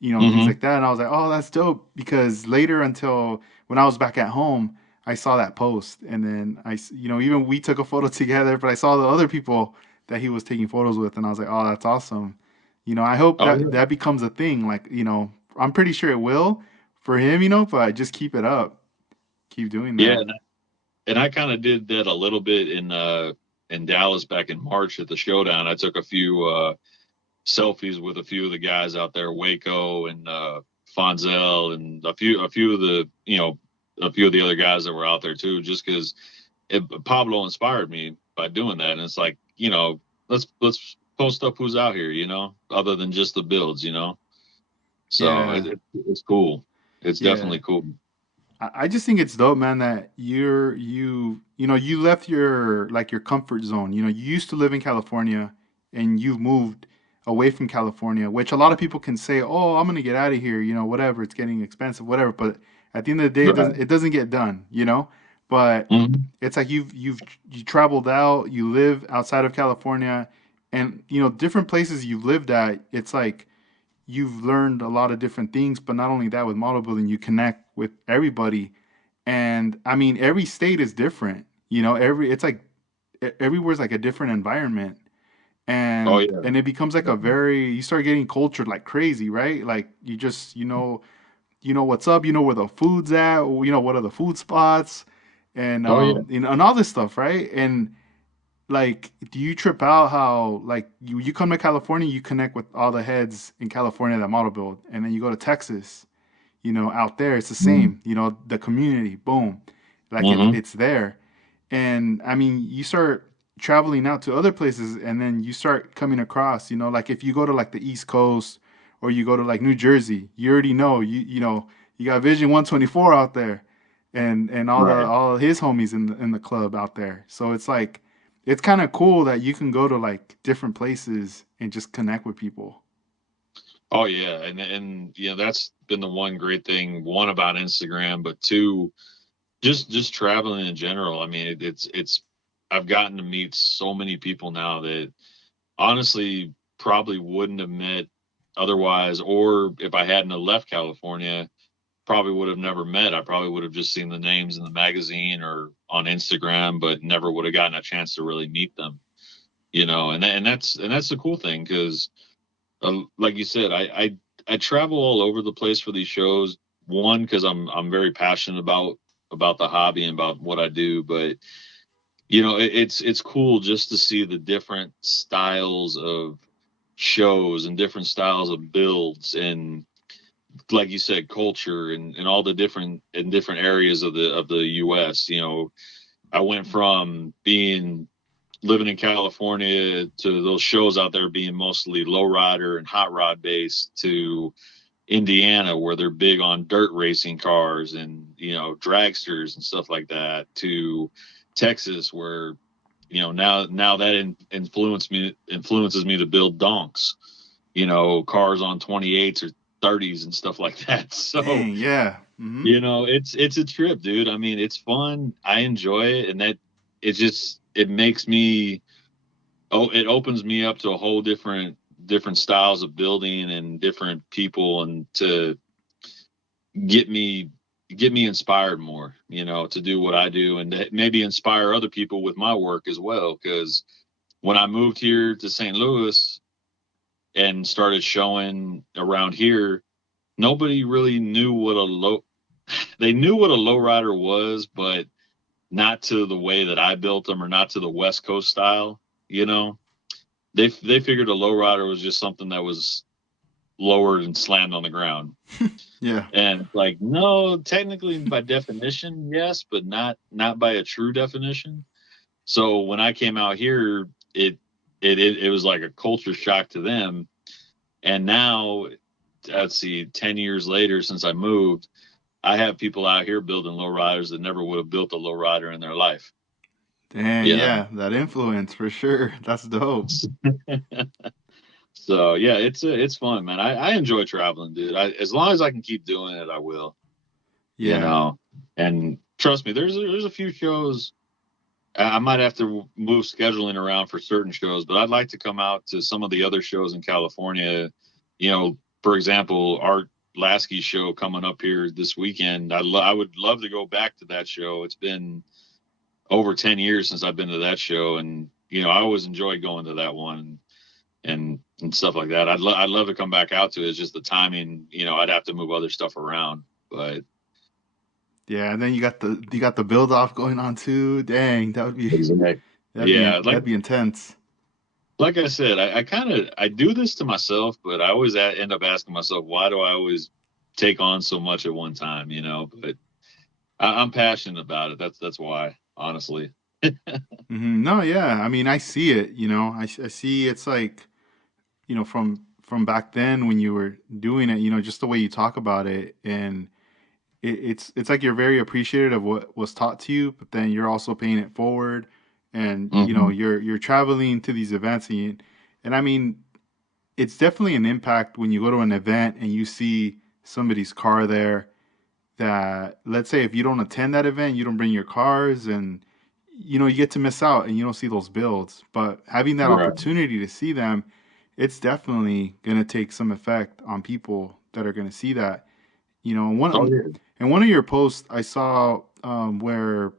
things Mm-hmm. like that. And I was like, oh, that's dope. Because later, until when I was back at home, I saw that post. And then even we took a photo together, but I saw the other people that he was taking photos with. And I was like, oh, that's awesome. I hope Oh that yeah. that becomes a thing. Like, I'm pretty sure it will for him, but just keep it up. Keep doing Yeah, that. and I kind of did that a little bit in Dallas back in March at the showdown. I took a few selfies with a few of the guys out there, Waco and Fonzel, and a few of the a few of the other guys that were out there too. Just because Pablo inspired me by doing that, and it's like let's post up who's out here, other than just the builds. So Yeah. it's cool. It's Yeah. definitely cool. I just think it's dope, man, that you left your comfort zone. You used to live in California and you've moved away from California, which a lot of people can say, "Oh, I'm gonna get out of here," whatever, it's getting expensive, whatever. But at the end of the day, it Right. doesn't get done. But Hmm. it's like you traveled out, you live outside of California, and different places you've lived at, it's like you've learned a lot of different things, but not only that, with model building, you connect with everybody. And I mean, every state is different. It's like everywhere's like a different environment. Oh And yeah. and it becomes like you start getting cultured like crazy, right? Like you just, what's up, where the food's at, what are the food spots and Oh yeah. and all this stuff, right? And like, do you trip out how like you come to California, you connect with all the heads in California that model build, and then you go to Texas, out there it's the same, the community, boom, like it's Mm-hmm. it's there. And I mean, you start traveling out to other places, and then you start coming across, like if you go to like the East Coast or you go to like New Jersey, you already know you got Vision 124 out there, and Right. all his homies in the club out there. So it's like it's kind of cool that you can go to like different places and just connect with people. Oh yeah, and that's been the one great thing. One about Instagram, but two, just traveling in general. I mean, it's I've gotten to meet so many people now that honestly probably wouldn't have met otherwise, or if I hadn't have left California, probably would have never met. I probably would have just seen the names in the magazine or on Instagram, but never would have gotten a chance to really meet them. And that's the cool thing because like you said, I travel all over the place for these shows. One, because I'm very passionate about the hobby and about what I do, but it's cool just to see the different styles of shows and different styles of builds and like you said, culture and all the different in different areas of the US. I went from being living in California to those shows out there being mostly lowrider and hot rod based to Indiana where they're big on dirt racing cars and dragsters and stuff like that to Texas where now that influences me to build donks, cars on 28s or 30s and stuff like that. So Dang, yeah. Hmm. it's a trip, dude. I mean, it's fun. I enjoy it, and that it makes me it opens me up to a whole different styles of building and different people, and to get me get me inspired more, to do what I do, and to maybe inspire other people with my work as well. Because when I moved here to St. Louis and started showing around here, nobody really knew what a low. They knew what a lowrider was, but not to the way that I built them, or not to the West Coast style. You know, they figured a lowrider was just something that was lowered and slammed on the ground. Yeah. And like, no, technically by definition, yes, but not by a true definition. So when I came out here, it was like a culture shock to them. And now, let's see, 10 years later since I moved, I have people out here building lowriders that never would have built a lowrider in their life. Dang, You know. yeah, that influence for sure. That's dope. So yeah, it's fun, man. I enjoy traveling, dude. As long as I can keep doing it, I will. You Yeah. know, and trust me, there's a few shows I might have to move scheduling around for certain shows, but I'd like to come out to some of the other shows in California. You know, for example, Art Lasky's show coming up here this weekend. I would love to go back to that show. It's been over 10 years since I've been to that show, and you know, I always enjoy going to that one and stuff like that. I'd love to come back out to it. It's just the timing, you know, I'd have to move other stuff around. But Yeah, and then you got the build off going on too. Dang, exactly. Yeah, that'd be intense. like I said, I kind of I do this to myself, but I always end up asking myself, why do I always take on so much at one time? You know, but I'm passionate about it. That's why, honestly. No, yeah. I mean, I see it, I see it's like, from back then when you were doing it, just the way you talk about it, and it's like you're very appreciative of what was taught to you, but then you're also paying it forward, and Hmm. you're traveling to these events, and I mean, it's definitely an impact when you go to an event and you see somebody's car there, that, let's say, if you don't attend that event, you don't bring your cars, and you get to miss out and you don't see those builds. But having that Right. opportunity to see them, it's definitely going to take some effect on people that are going to see that. Oh One yeah. in one of your posts I saw, where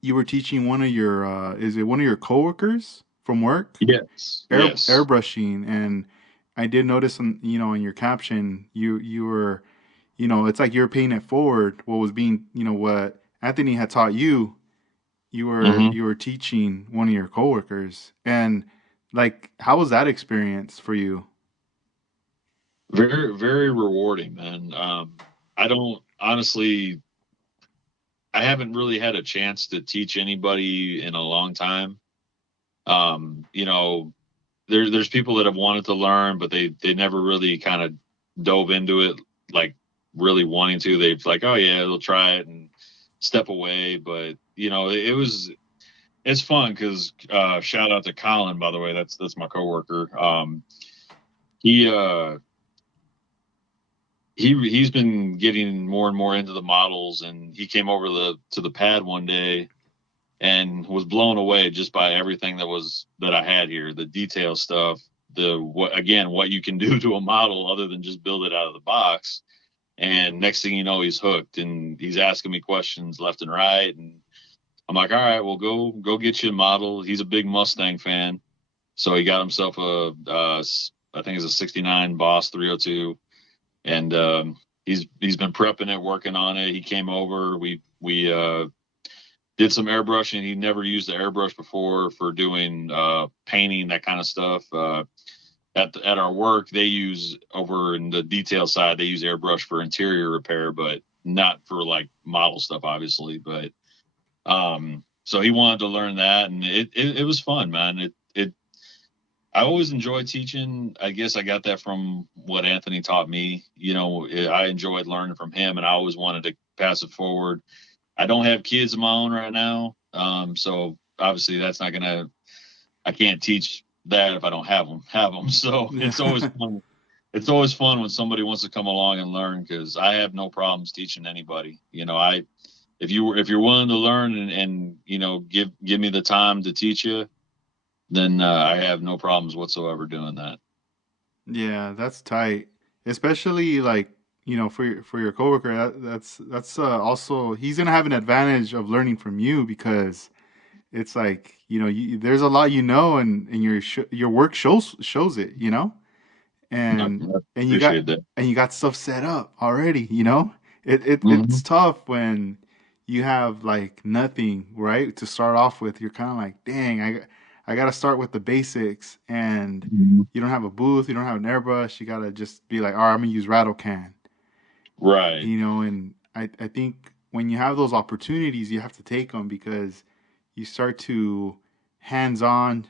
you were teaching one of your, is it one of your coworkers from work, Yes. Yes. airbrushing, and I did notice, in your caption, you were, it's like you're paying it forward, what was being, what Anthony had taught you. Hmm. You were teaching one of your coworkers, and, like, how was that experience for you? Very very rewarding, man. I don't honestly. I haven't really had a chance to teach anybody in a long time. You know, there's people that have wanted to learn, but they never really kind of dove into it, like really wanting to. They've like, oh yeah, they'll try it and step away. But you know, it's fun because shout out to Colin, by the way. That's my coworker. He he's been getting more and more into the models, and he came over to the pad one day and was blown away just by everything that I had here, the detail stuff, the what you can do to a model other than just build it out of the box. And next thing you know, he's hooked and he's asking me questions left and right. And I'm like, all right, well, go get you a model. He's a big Mustang fan, so he got himself I think it's a '69 Boss 302, and he's been prepping it, working on it. He came over. We did some airbrushing. He never used the airbrush before for doing painting, that kind of stuff. At our work, they use, over in the detail side, they use airbrush for interior repair, but not for like model stuff, obviously. But so he wanted to learn that, and it was fun, man. I always enjoy teaching. I guess I got that from what Anthony taught me. You know, I enjoyed learning from him, and I always wanted to pass it forward. I don't have kids of my own right now, so obviously that's not gonna. I can't teach that if I don't have them. Have them. So it's always Yeah. fun. It's always fun when somebody wants to come along and learn, because I have no problems teaching anybody. You know, if you're willing to learn and you know give me the time to teach you, then I have no problems whatsoever doing that. Yeah, that's tight. Especially, like, for your coworker, that's also, he's gonna have an advantage of learning from you, because it's like, there's a lot, and your work shows it, I and and you got appreciate that. and you got stuff set up already, it's Hmm. tough when you have like nothing, right, to start off with. You're kind of like, dang, I got to start with the basics, and Hmm. you don't have a booth, you don't have an airbrush, you got to just be like, all right, I'm gonna use rattle can, Right. and I think when you have those opportunities, you have to take them, because you start to hands on,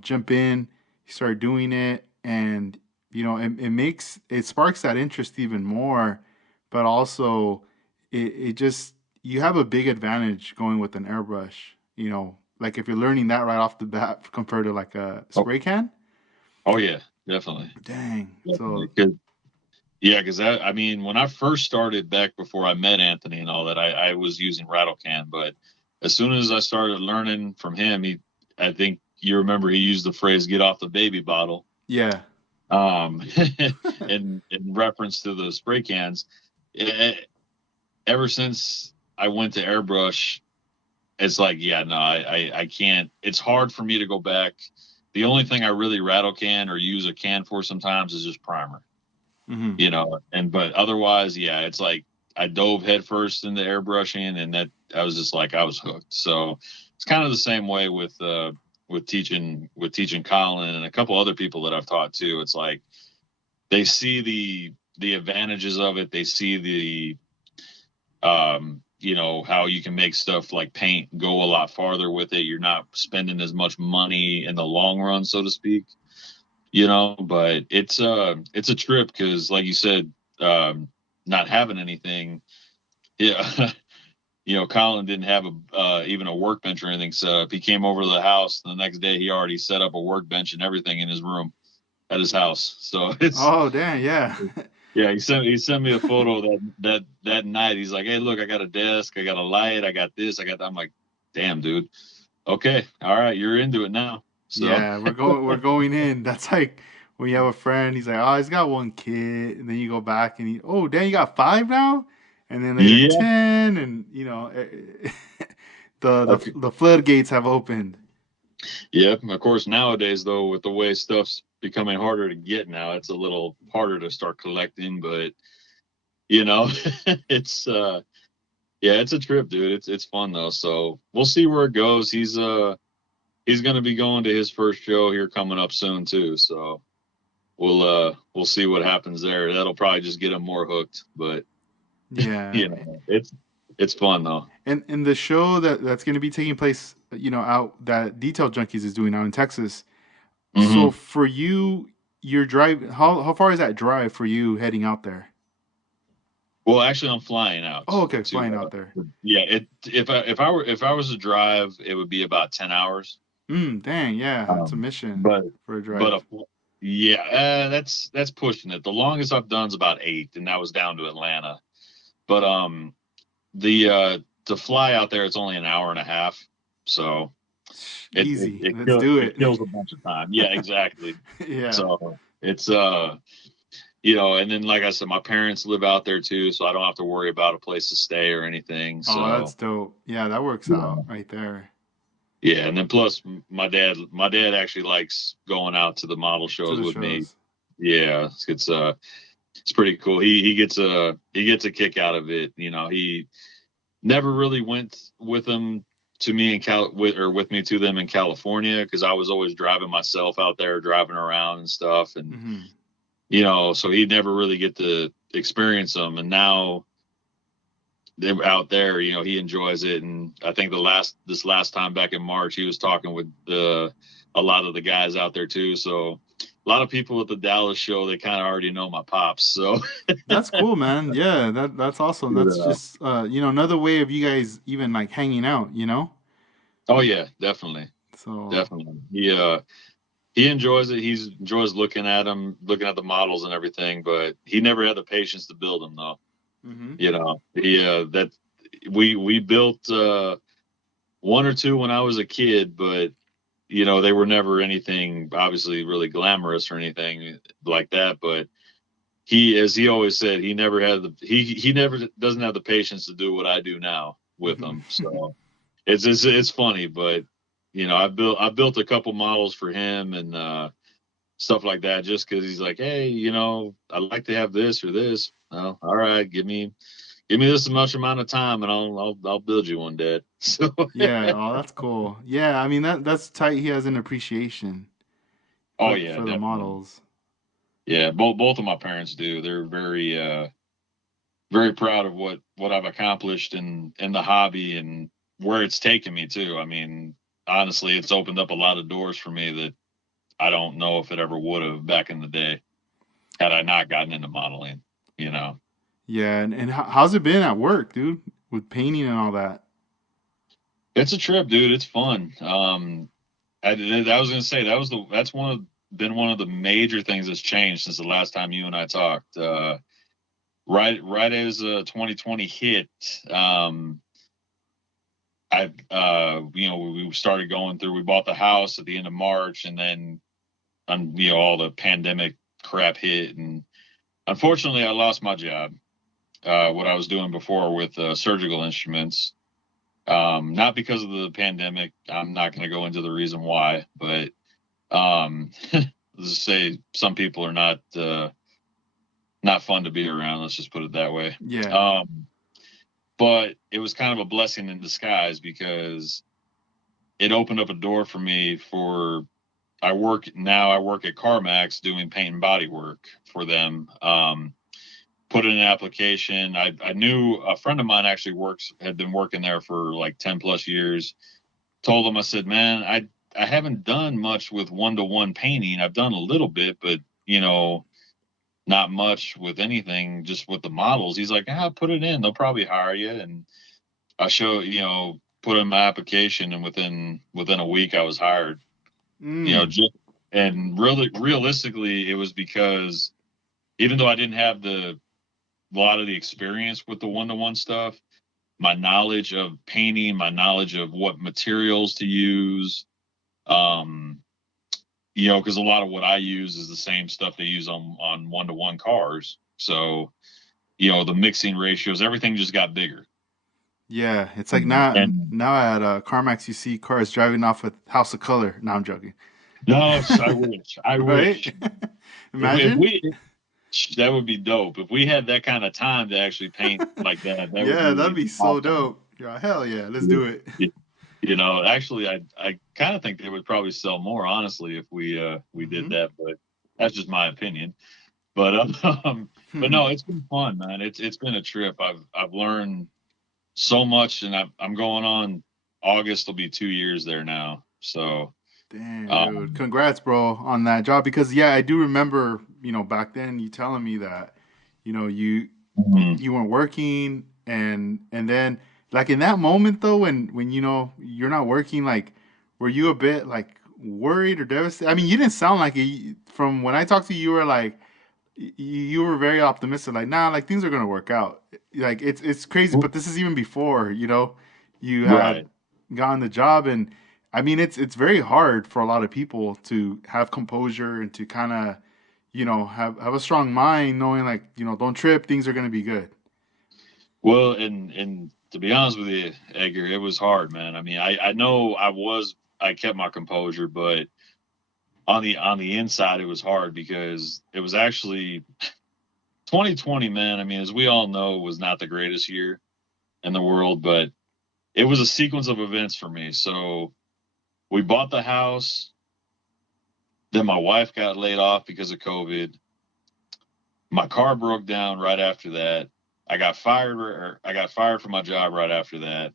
jump in, you start doing it, and it sparks that interest even more, but also it just, you have a big advantage going with an airbrush, like if you're learning that right off the bat compared to like a Oh, spray can. oh yeah, definitely. Dang. Definitely. So Yeah, because I mean, when I first started back before I met Anthony and all that, I was using rattle can. But as soon as I started learning from him, I think you remember he used the phrase "get off the baby bottle," yeah. um, in reference to the spray cans. Eh, Ever since I went to airbrush, it's like, yeah, no, I can't. It's hard for me to go back. The only thing I really rattle can or use a can for sometimes is just primer. Hmm. But otherwise, yeah, it's like I dove headfirst into airbrushing, and that I was just like I was hooked. So it's kind of the same way with teaching Colin and a couple other people that I've taught too. It's like they see the advantages of it. They see how you can make stuff like paint go a lot farther with it. You're not spending as much money in the long run, so to speak. But it's a trip because, like you said, not having anything, yeah. Colin didn't have even a workbench or anything set up. He came over to the house the next day. He already set up a workbench and everything in his room at his house. So it's Oh, damn, yeah. yeah. He sent me a photo that night. He's like, "Hey, look, I got a desk, I got a light, I got this, I got that." I'm like, "Damn, dude. Okay, all right, you're into it now." So Yeah, we're going in. That's like when you have a friend, he's like, "Oh, he's got one kid," and then you go back and "Oh, damn, you got five now?" And then later yeah. 10, and the floodgates have opened. Yep. Of course, nowadays, though, with the way stuff's becoming harder to get now, it's a little harder to start collecting. But you know, it's yeah, it's a trip, dude. It's fun though. So we'll see where it goes. He's gonna be going to his first show here coming up soon too. So we'll see what happens there. That'll probably just get him more hooked. But Yeah, it's fun though. and the show that's going to be taking place, out that Detail Junkies is doing out in Texas. So Hmm. for you, your drive, how far is that drive for you heading out there? Well, actually, I'm flying out Oh, okay, to. flying out there. Yeah, if I was to drive, it would be about 10 hours. Dang, yeah, that's a Um, mission but for a but drive. yeah, that's pushing it. The longest I've done is about 8, and that was down to Atlanta. But the to fly out there, it's only an hour and a half, so it it Easy. it, Let's kill, do it it. kills a bunch of time. Yeah, exactly. Yeah. So it's and then like I said, my parents live out there too, so I don't have to worry about a place to stay or anything. Oh, that's So dope. Yeah, that works out yeah. right there. Yeah, and then plus my dad actually likes going out to the model To shows the with me. shows. Yeah, it's pretty cool. He gets a kick out of it. He never really went with them to me in with me to them in California because I was always driving myself out there, driving around and stuff, and Hmm. so he never really get to experience them. And now they're out there, he enjoys it. And I think this last time back in March, he was talking with a lot of the guys out there too. So a lot of people at the Dallas show, they kind of already know my pops. So That's cool, man. Yeah, that's awesome. That's yeah. just another way of you guys even like hanging out. Oh yeah, definitely, So, definitely. He enjoys it. He enjoys looking at them, looking at the models and everything. But he never had the patience to build them, though. hmm. He that we built one or two when I was a kid, but they were never anything obviously really glamorous or anything like that. But as he always said, he never doesn't have the patience to do what I do now with them. So it's funny, but I built a couple models for him and stuff like that, just because he's like, hey, I'd like to have this or this. Oh, all right, give me this much amount of time, and I'll build you one, Dad. So, Yeah, oh, that's cool. Yeah, I mean that's tight. He has an appreciation oh yeah, for the definitely. models. Yeah, both of my parents do. They're very proud of what I've accomplished in the hobby and where it's taken me too. I mean, honestly, it's opened up a lot of doors for me that I don't know if it ever would have back in the day had I not gotten into modeling. You know, Yeah, and how's it been at work, dude, with painting and all that? it's a trip, dude. It's fun. I was gonna say that's been one of the major things that's changed since the last time you and I talked. Right as 2020 hit, we started going through. We bought the house at the end of March, and then all the pandemic crap hit, and unfortunately, I lost my job. What I was doing before with surgical instruments, not because of the pandemic. I'm not going to go into the reason why, but let's just say some people are not fun to be around. Let's just put it that way. Yeah. But it was kind of a blessing in disguise because it opened up a door for me for I work at CarMax doing paint and body work for them. Put in an application. I knew a friend of mine actually had been working there for like 10 plus years. Told him, I said, man, I haven't done much with one-to-one painting. I've done a little bit, but not much with anything, just with the models. He's like, put it in. They'll probably hire you. And I put in my application, and within a week I was hired. Mm. And really, realistically, it was because even though I didn't have a lot of the experience with the one-to-one stuff, my knowledge of painting, my knowledge of what materials to use, um, because a lot of what I use is the same stuff they use on one-to-one cars. So, the mixing ratios, everything just got bigger. Yeah, it's like And now at CarMax you see cars driving off with House of Color. No, I'm joking. no, I wish, I Right? wish. If Imagine? we that would be dope. If we had that kind of time to actually paint like that, that would Yeah, that'd be be so awesome. dope. Yeah, hell yeah, let's do it. Actually, I kind of think they would probably sell more, honestly, if we did Hmm. that. But that's just my opinion. But but no, it's been fun, man. It's been a trip. I've learned so much, and I'm going on. August will be 2 years there now. So Damn, dude. um, Congrats, bro, on that job. Because yeah, I do remember, back then you telling me that, you mhm. you weren't working and then like in that moment though when you're not working, like were you a bit like worried or devastated? I mean, you didn't sound like it. From when I talked to you, you were like you were very optimistic, like nah, like things are gonna work out. Like it's crazy, but this is even before you had Right. gotten the job. And I mean it's very hard for a lot of people to have composure and to kind of have a strong mind, knowing like don't trip, things are gonna be good. Well, and to be honest with you, Edgar, it was hard, man. I mean, I know I kept my composure, but on the inside, it was hard because it was actually 2020, man. I mean, as we all know, was not the greatest year in the world, but it was a sequence of events for me. So we bought the house, then my wife got laid off because of COVID. My car broke down right after that. I got fired from my job right after that.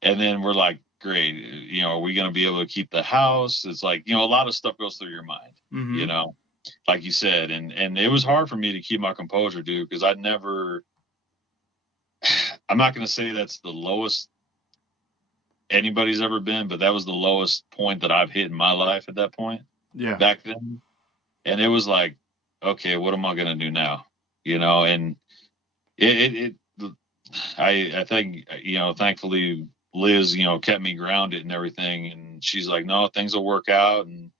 And then we're like, great, are we going to be able to keep the house? It's like, a lot of stuff goes through your mind, you Mm-hmm. know, like you said. And it was hard for me to keep my composure, dude, because I'm not going to say that's the lowest anybody's ever been, but that was the lowest point that I've hit in my life at that point Yeah. back then. And it was like, okay, what am I going to do now? And it I think, thankfully Liz, kept me grounded and everything. And she's like, no, things will work out. And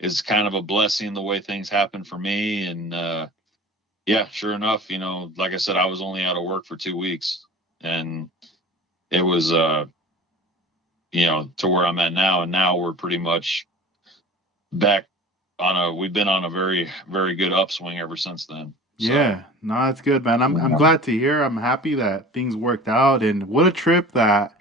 it's kind of a blessing the way things happen for me. And, yeah, sure enough, like I said, I was only out of work for 2 weeks, and it was, to where I'm at now. And now we're pretty much back we've been on a very, very good upswing ever since then. So, Yeah, no, that's good, man. I'm yeah. glad to hear. I'm happy that things worked out, and what a trip that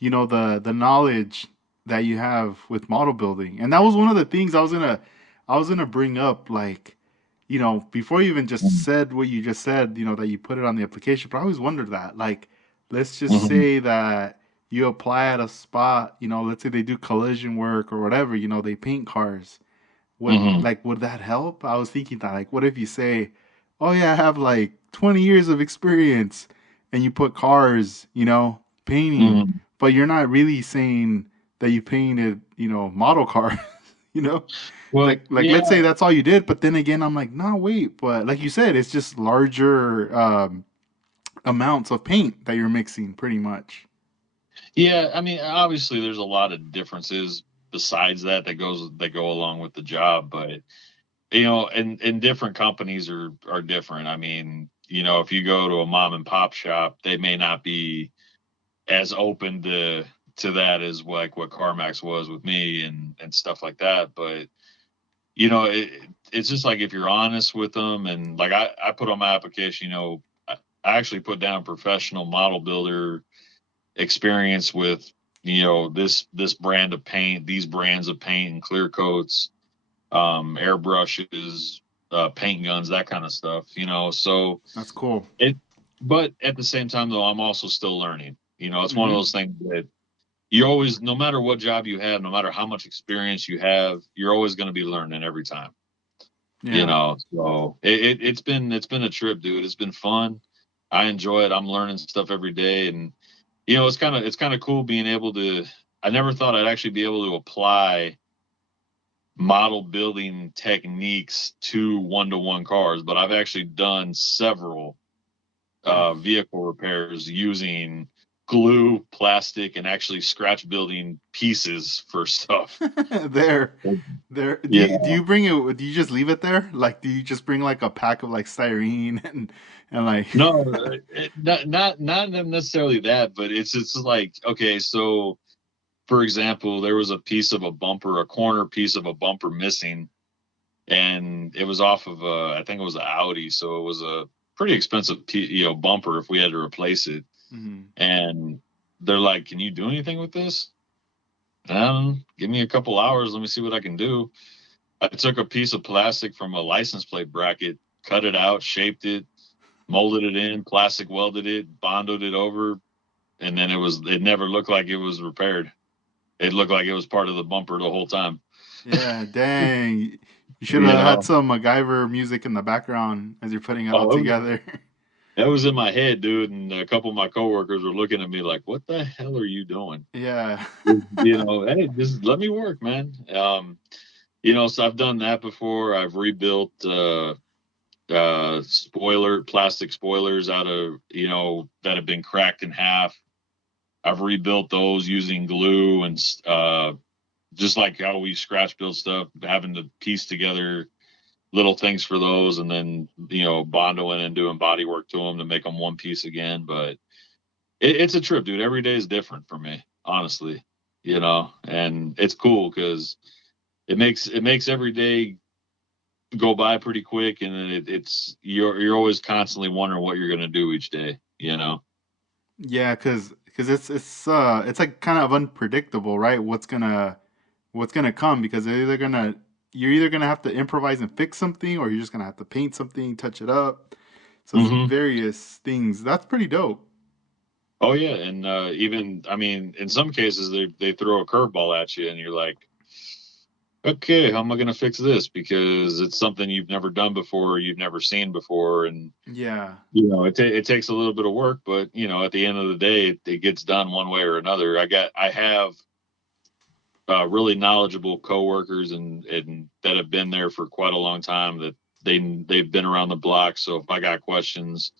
the knowledge that you have with model building, and that was one of the things I was gonna bring up, like before you even just said what you just said, that you put it on the application. But I always wondered that, like, let's just Mhm. say that you apply at a spot, let's say they do collision work or whatever, they paint cars. Mhm. Would that help? I was thinking that, like, what if you say, "Oh yeah, I have like 20 years of experience," and you put cars, painting, Mhm. but you're not really saying that you painted, model cars, you know? Well, Like let's say yeah, that's all you did, but then again, I'm like, no, wait, but like you said, it's just larger amounts of paint that you're mixing, pretty much. yeah. I mean, obviously, there's a lot of differences besides that go along with the job, but and different companies are different. I mean, if you go to a mom and pop shop, they may not be as open to that as like what CarMax was with me and stuff like that. But it's just like if you're honest with them, and like I put on my application, I actually put down professional model builder experience with this brand of paint, these brands of paint and clear coats, airbrushes, paint guns, that kind of stuff. So That's cool. it. But at the same time, though, I'm also still learning. It's one of Hmm. those things that you always, no matter what job you have, no matter how much experience you have, you're always going to be learning every time. Yeah. So it's been a trip, dude. It's been fun. I enjoy it. I'm learning stuff every day, and it's kind of cool being able to. I never thought I'd actually be able to apply model building techniques to one-to-one cars, but I've actually done several vehicle repairs using glue, plastic, and actually scratch building pieces for stuff. there there do you bring it, do you just leave it there, like do you just bring like a pack of like styrene and like No, not necessarily that, but it's just like, okay, so for example, there was a piece of a bumper, a corner piece of a bumper missing, and it was off of I think it was an Audi, so it was a pretty expensive bumper if we had to replace it. Mhm. And they're like, "Can you do anything with this?" Give me a couple hours, let me see what I can do. I took a piece of plastic from a license plate bracket, cut it out, shaped it, molded it in, plastic welded it, bonded it over, and then it never looked like it was repaired. It looked like it was part of the bumper the whole time. Yeah, dang, you should You have had know, some MacGyver music in the background as you're putting it all oh, together. that was in my head, dude. And a couple of my coworkers were looking at me like, "What the hell are you doing?" Yeah. Hey, just let me work, man. So I've done that before. I've rebuilt plastic spoilers out of that have been cracked in half. I've rebuilt those using glue and just like how we scratch build stuff, having to piece together little things for those, and then bondoing and doing body work to them to make them one piece again. But it's a trip, dude. Every day is different for me, honestly. And it's cool because it makes every day go by pretty quick, and then you're always constantly wondering what you're gonna do each day. Yeah, cuz it's like kind of unpredictable, right? What's gonna come, because you're either gonna have to improvise and fix something, or you're just gonna have to paint something, touch it up. So it's Hmm. various things. That's pretty dope. Oh yeah, and even I mean, in some cases they throw a curveball at you, and you're like, okay, how am I gonna fix this? Because it's something you've never done before, you've never seen before, and Yeah. it takes a little bit of work, but at the end of the day, it gets done one way or another. I have really knowledgeable coworkers and that have been there for quite a long time, that they've been around the block. So if I got questions,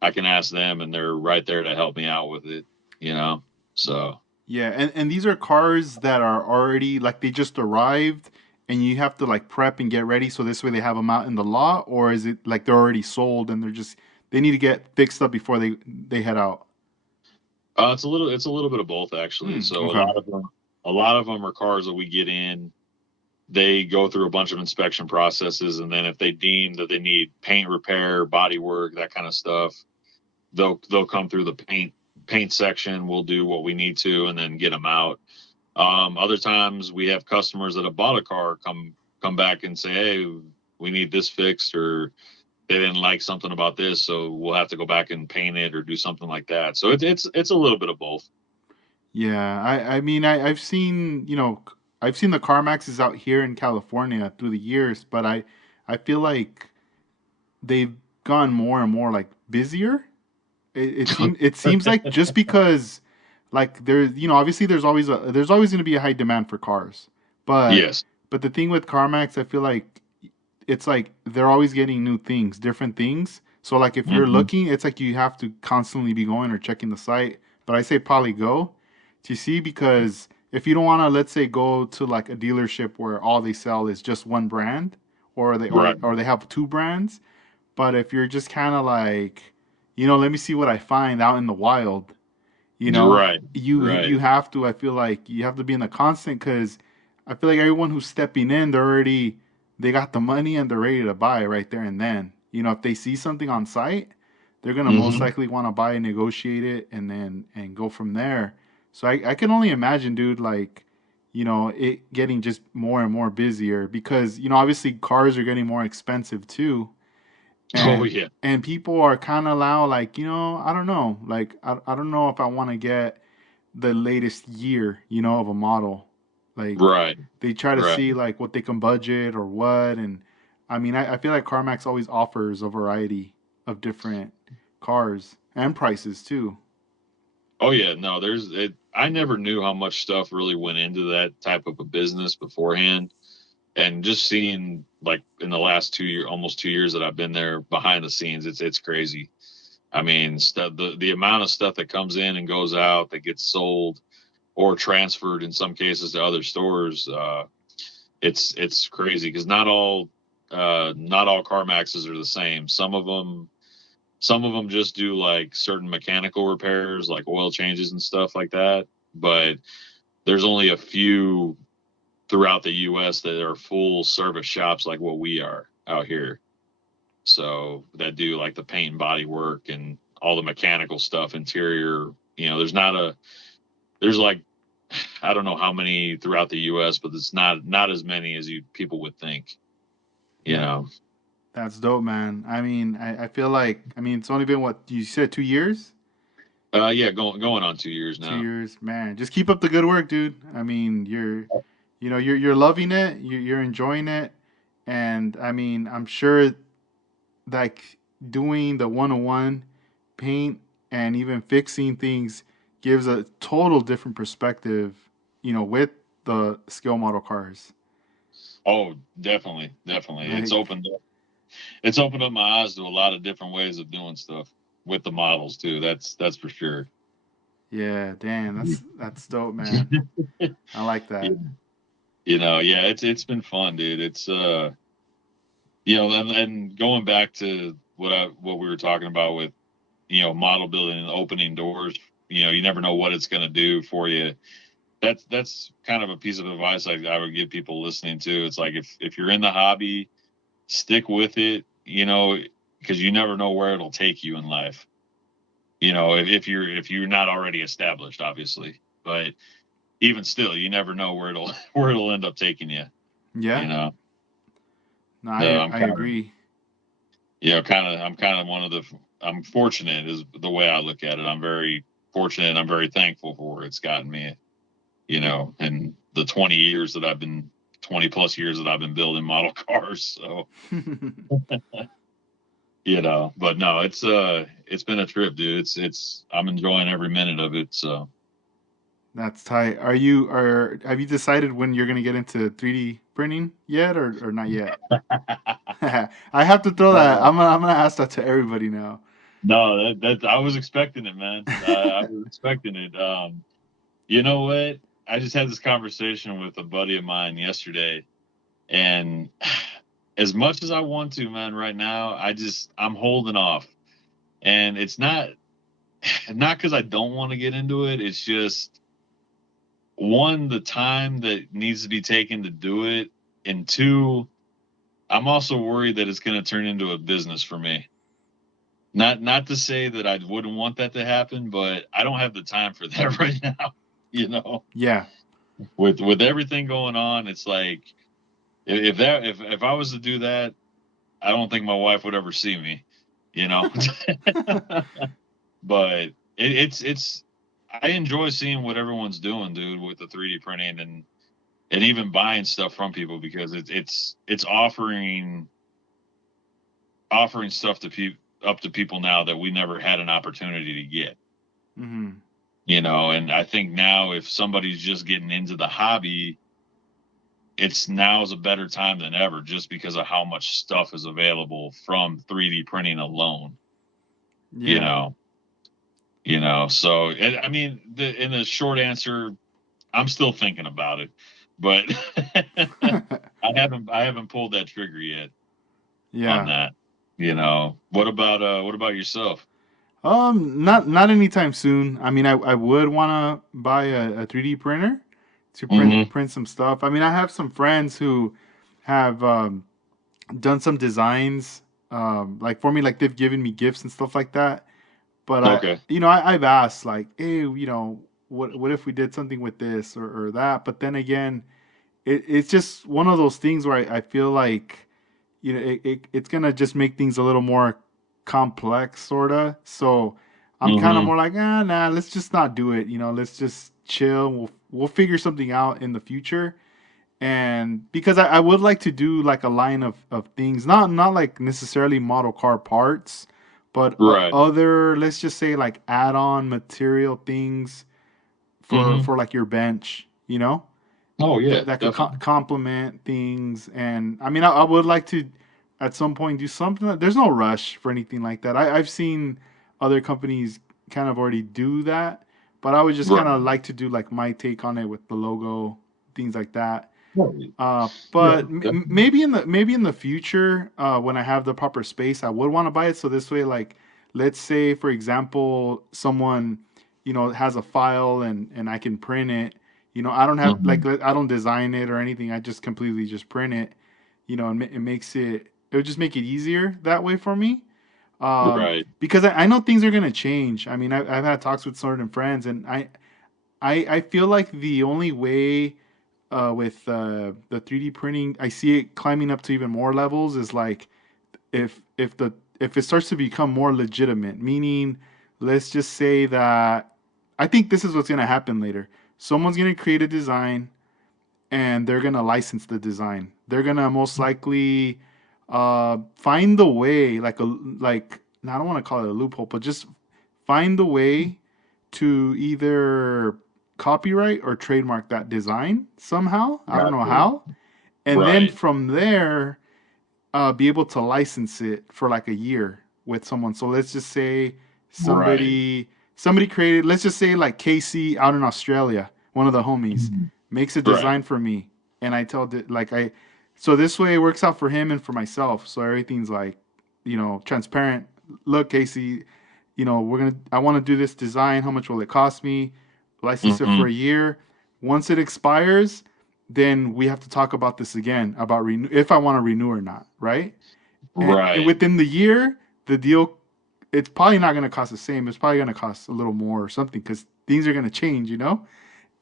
I can ask them, and they're right there to help me out with it. You know, so Yeah, and these are cars that are already, like, they just arrived and you have to like prep and get ready, so this way they have them out in the lot, or is it like they're already sold and they need to get fixed up before they head out? it's a little bit of both actually. So a Okay. a lot of them are cars that we get in. They go through a bunch of inspection processes, and then if they deem that they need paint repair, body work, that kind of stuff, they'll come through the paint section. We'll do what we need to, and then get them out. Other times we have customers that have bought a car come back and say, "Hey, we need this fixed," or they didn't like something about this, so we'll have to go back and paint it or do something like that. So it's a little bit of both. Yeah, I mean, I've seen, I've seen the CarMaxes out here in California through the years, but I feel like they've gone more and more like busier. It seems like just because like there's, obviously there's always going to be a high demand for cars, but Yes. the thing with CarMax, I feel like it's like they're always getting new things, different things. So like if you're Hmm. looking, it's like you have to constantly be going or checking the site. But I say probably go to see, because if you don't want to, let's say, go to like a dealership where all they sell is just one brand, or Right. they have two brands. But if you're just kind of like, let me see what I find out in the wild, Right. you Right. have to. I feel like you have to be in the constant, because I feel like everyone who's stepping in, they got the money and they're ready to buy right there and then. If they see something on site, they're gonna most Hmm. likely want to buy, negotiate it, and go from there. So I can only imagine, dude, like, it getting just more and more busier, because obviously cars are getting more expensive too, Oh and yeah. people are kind of now like, I don't know, like I don't know if I want to get the latest year, of a model. Like Right. they try to Right. see like what they can budget or what. And I mean, I feel like CarMax always offers a variety of different cars and prices too. Oh yeah. No, there's it. I never knew how much stuff really went into that type of a business beforehand. And just seeing like in the last 2 year, almost 2 years that I've been there behind the scenes, it's crazy. I mean, the amount of stuff that comes in and goes out that gets sold or transferred in some cases to other stores, it's crazy because not all CarMaxes are the same. Some of them just do like certain mechanical repairs, like oil changes and stuff like that. But there's only a few throughout the U.S. that are full service shops like what we are out here. So that do like the paint and body work and all the mechanical stuff, interior. There's like I don't know how many throughout the U.S., but it's not as many as you people would think. You That know. that's dope, man. I mean, I feel like, I mean, it's only been, what you said, 2 years. Yeah, going on 2 years Two now. years, man. Just keep up the good work, dude. I mean, you're loving it. You're enjoying it, and I mean, I'm sure like doing the 101 paint and even fixing things gives a total different perspective, with the scale model cars. Oh, definitely, definitely. Like, It's opened up my eyes to a lot of different ways of doing stuff with the models too. That's for sure. yeah, damn, that's dope, man. I like that. Yeah, it's been fun, dude. And going back to what we were talking about with model building and opening doors. You never know what it's going to do for you. That's kind of a piece of advice I would give people listening to. It's like if you're in the hobby, stick with it. Because you never know where it'll take you in life. If you're not already established, obviously, but even still, you never know where it'll where it'll end up taking you. You Yeah, know, no, no, I agree. I'm kind of one of the. I'm fortunate is the way I look at it. I'm very fortunate. And I'm very thankful for where it's gotten me. And the 20 plus years that I've been building model cars. So but no, it's been a trip, dude. I'm enjoying every minute of it. So. That's tight. Have you decided when you're gonna get into 3D printing yet, or not yet? I have to throw that. Uh, I'm gonna ask that to everybody now. no, that I was expecting it, man. I was expecting it. You know what? I just had this conversation with a buddy of mine yesterday, and as much as I want to, man, right now, I'm holding off, and it's not because I don't want to get into it. It's just one, the time that needs to be taken to do it, and two, I'm also worried that it's going to turn into a business for me. Not to say that I wouldn't want that to happen, but I don't have the time for that right now. You know, Yeah. with everything going on, it's like if I was to do that, I don't think my wife would ever see me. You know, but it's I enjoy seeing what everyone's doing, dude, with the 3D printing and even buying stuff from people because it's offering stuff to people up to people now that we never had an opportunity to get. Mm-hmm. You know, and I think now if somebody's just getting into the hobby, it's now is a better time than ever just because of how much stuff is available from 3D printing alone. You Yeah. know, so I mean, in the short answer, I'm still thinking about it, but I haven't pulled that trigger yet on Yeah. that. You know, what about yourself? Not anytime soon. I mean, I would want to buy a 3D printer to Hmm. print some stuff. I mean, I have some friends who have done some designs, like for me, like they've given me gifts and stuff like that. But Okay. I've asked like, hey, what if we did something with this or that? But then again, it's just one of those things where I feel like, it's gonna just make things a little more complex, sorta. So I'm kind of Hmm. more like, nah, let's just not do it. Let's just chill. We'll figure something out in the future. And because I would like to do like a line of things, not like necessarily model car parts, but Right. other, let's just say like add-on material things for Hmm. for like your bench, Oh yeah, that could definitely. complement things. And I mean, I would like to at some point do something. There's no rush for anything like that. I've seen other companies kind of already do that, but I would just kind of Right. like to do like my take on it with the logo, things like that. Right. Yeah, But definitely. maybe in the future, when I have the proper space, I would want to buy it. So this way, like, let's say for example, someone has a file and I can print it. I don't have Hmm. like I don't design it or anything. I just completely just print it. And it makes it would just make it easier that way for me. Right. Because I know things are gonna change. I mean, I've had talks with certain friends, and I feel like the only way with the 3D printing, I see it climbing up to even more levels. Is like if it starts to become more legitimate, meaning, let's just say that I think this is what's gonna happen later. Someone's gonna create a design and they're gonna license the design. They're gonna most likely find the way, like I don't want to call it a loophole, but just find the way to either copyright or trademark that design somehow. I don't know Gotcha. how. And then Right. from there, be able to license it for like a year with someone. So let's just say Right. somebody created, let's just say like Casey out in Australia, one of the homies, Mhm. makes a Right. design for me, and I tell it like so this way it works out for him and for myself. So everything's like, transparent. Look, Casey, I want to do this design. How much will it cost me? License it for Hmm. a year. Once it expires, then we have to talk about this again about if I want to renew or not, right? And Right. within the year, the deal, it's probably not going to cost the same. It's probably going to cost a little more or something because things are going to change.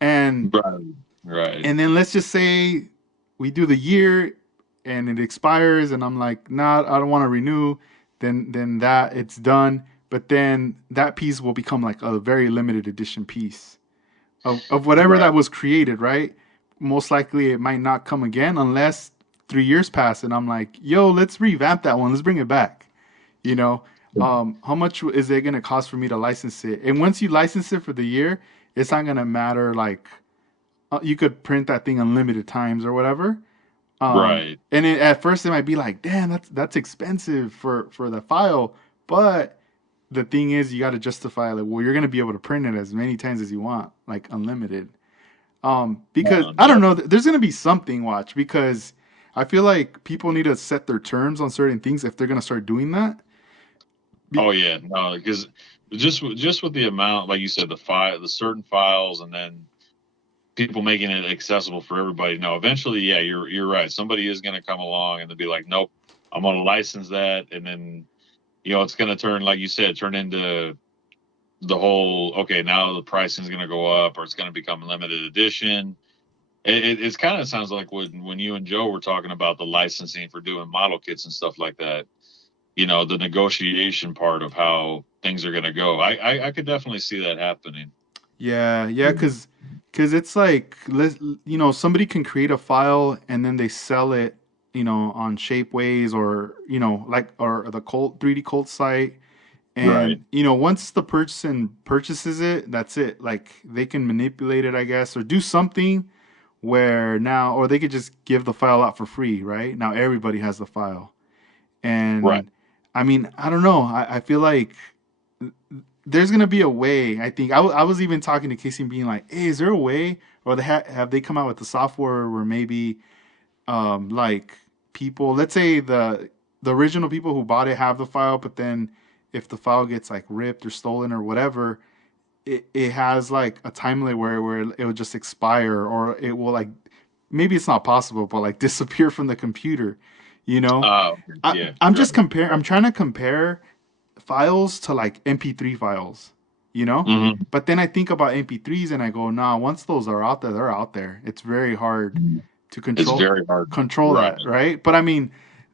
And Right. Right. and then let's just say we do the year and it expires, and I'm like, nah, I don't want to renew. Then that it's done. But then that piece will become like a very limited edition piece of whatever Right. that was created, right? Most likely it might not come again unless 3 years pass and I'm like, yo, let's revamp that one. Let's bring it back. You know, how much is it going to cost for me to license it? And once you license it for the year, it's not going to matter. Like, you could print that thing unlimited times or whatever. Right. And at first it might be like, damn, that's expensive for the file. But the thing is, you got to justify like, well, you're going to be able to print it as many times as you want, like unlimited. Because I don't know, there's gonna be something. Watch, because I feel like people need to set their terms on certain things if they're gonna start doing that. Be- Oh yeah. No, because just with the amount, like you said, the certain files, and then people making it accessible for everybody. No, eventually, yeah, you're right. Somebody is going to come along and they'll be like, nope, I'm going to license that, and then it's going to turn, like you said, turn into the whole. Okay, now the pricing is going to go up, or it's going to become limited edition. It's kind of sounds like when you and Joe were talking about the licensing for doing model kits and stuff like that. The negotiation part of how things are going to go. I could definitely see that happening. Yeah, yeah, because it's like somebody can create a file and then they sell it, on Shapeways or like or the Colt 3D Colt site, Right. and once the person purchases it, that's it. Like they can manipulate it, I guess, or do something where now, or they could just give the file out for free, right? Now everybody has the file, Right. and I mean, I don't know. I feel like there's gonna be a way. I think I was even talking to Casey and being like, "Hey, is there a way, or have they come out with the software where maybe, like people, let's say the original people who bought it have the file, but then if the file gets like ripped or stolen or whatever, it has like a time limit where it will just expire or it will like maybe it's not possible, but like disappear from the computer, you know? Yeah. I'm Right. just compare. I'm trying to compare files to like MP3 files, you know? Hmm. But then I think about MP3s and I go, nah, once those are out there, they're out there. It's very hard to It's control very hard. control Right. that, right? But I mean,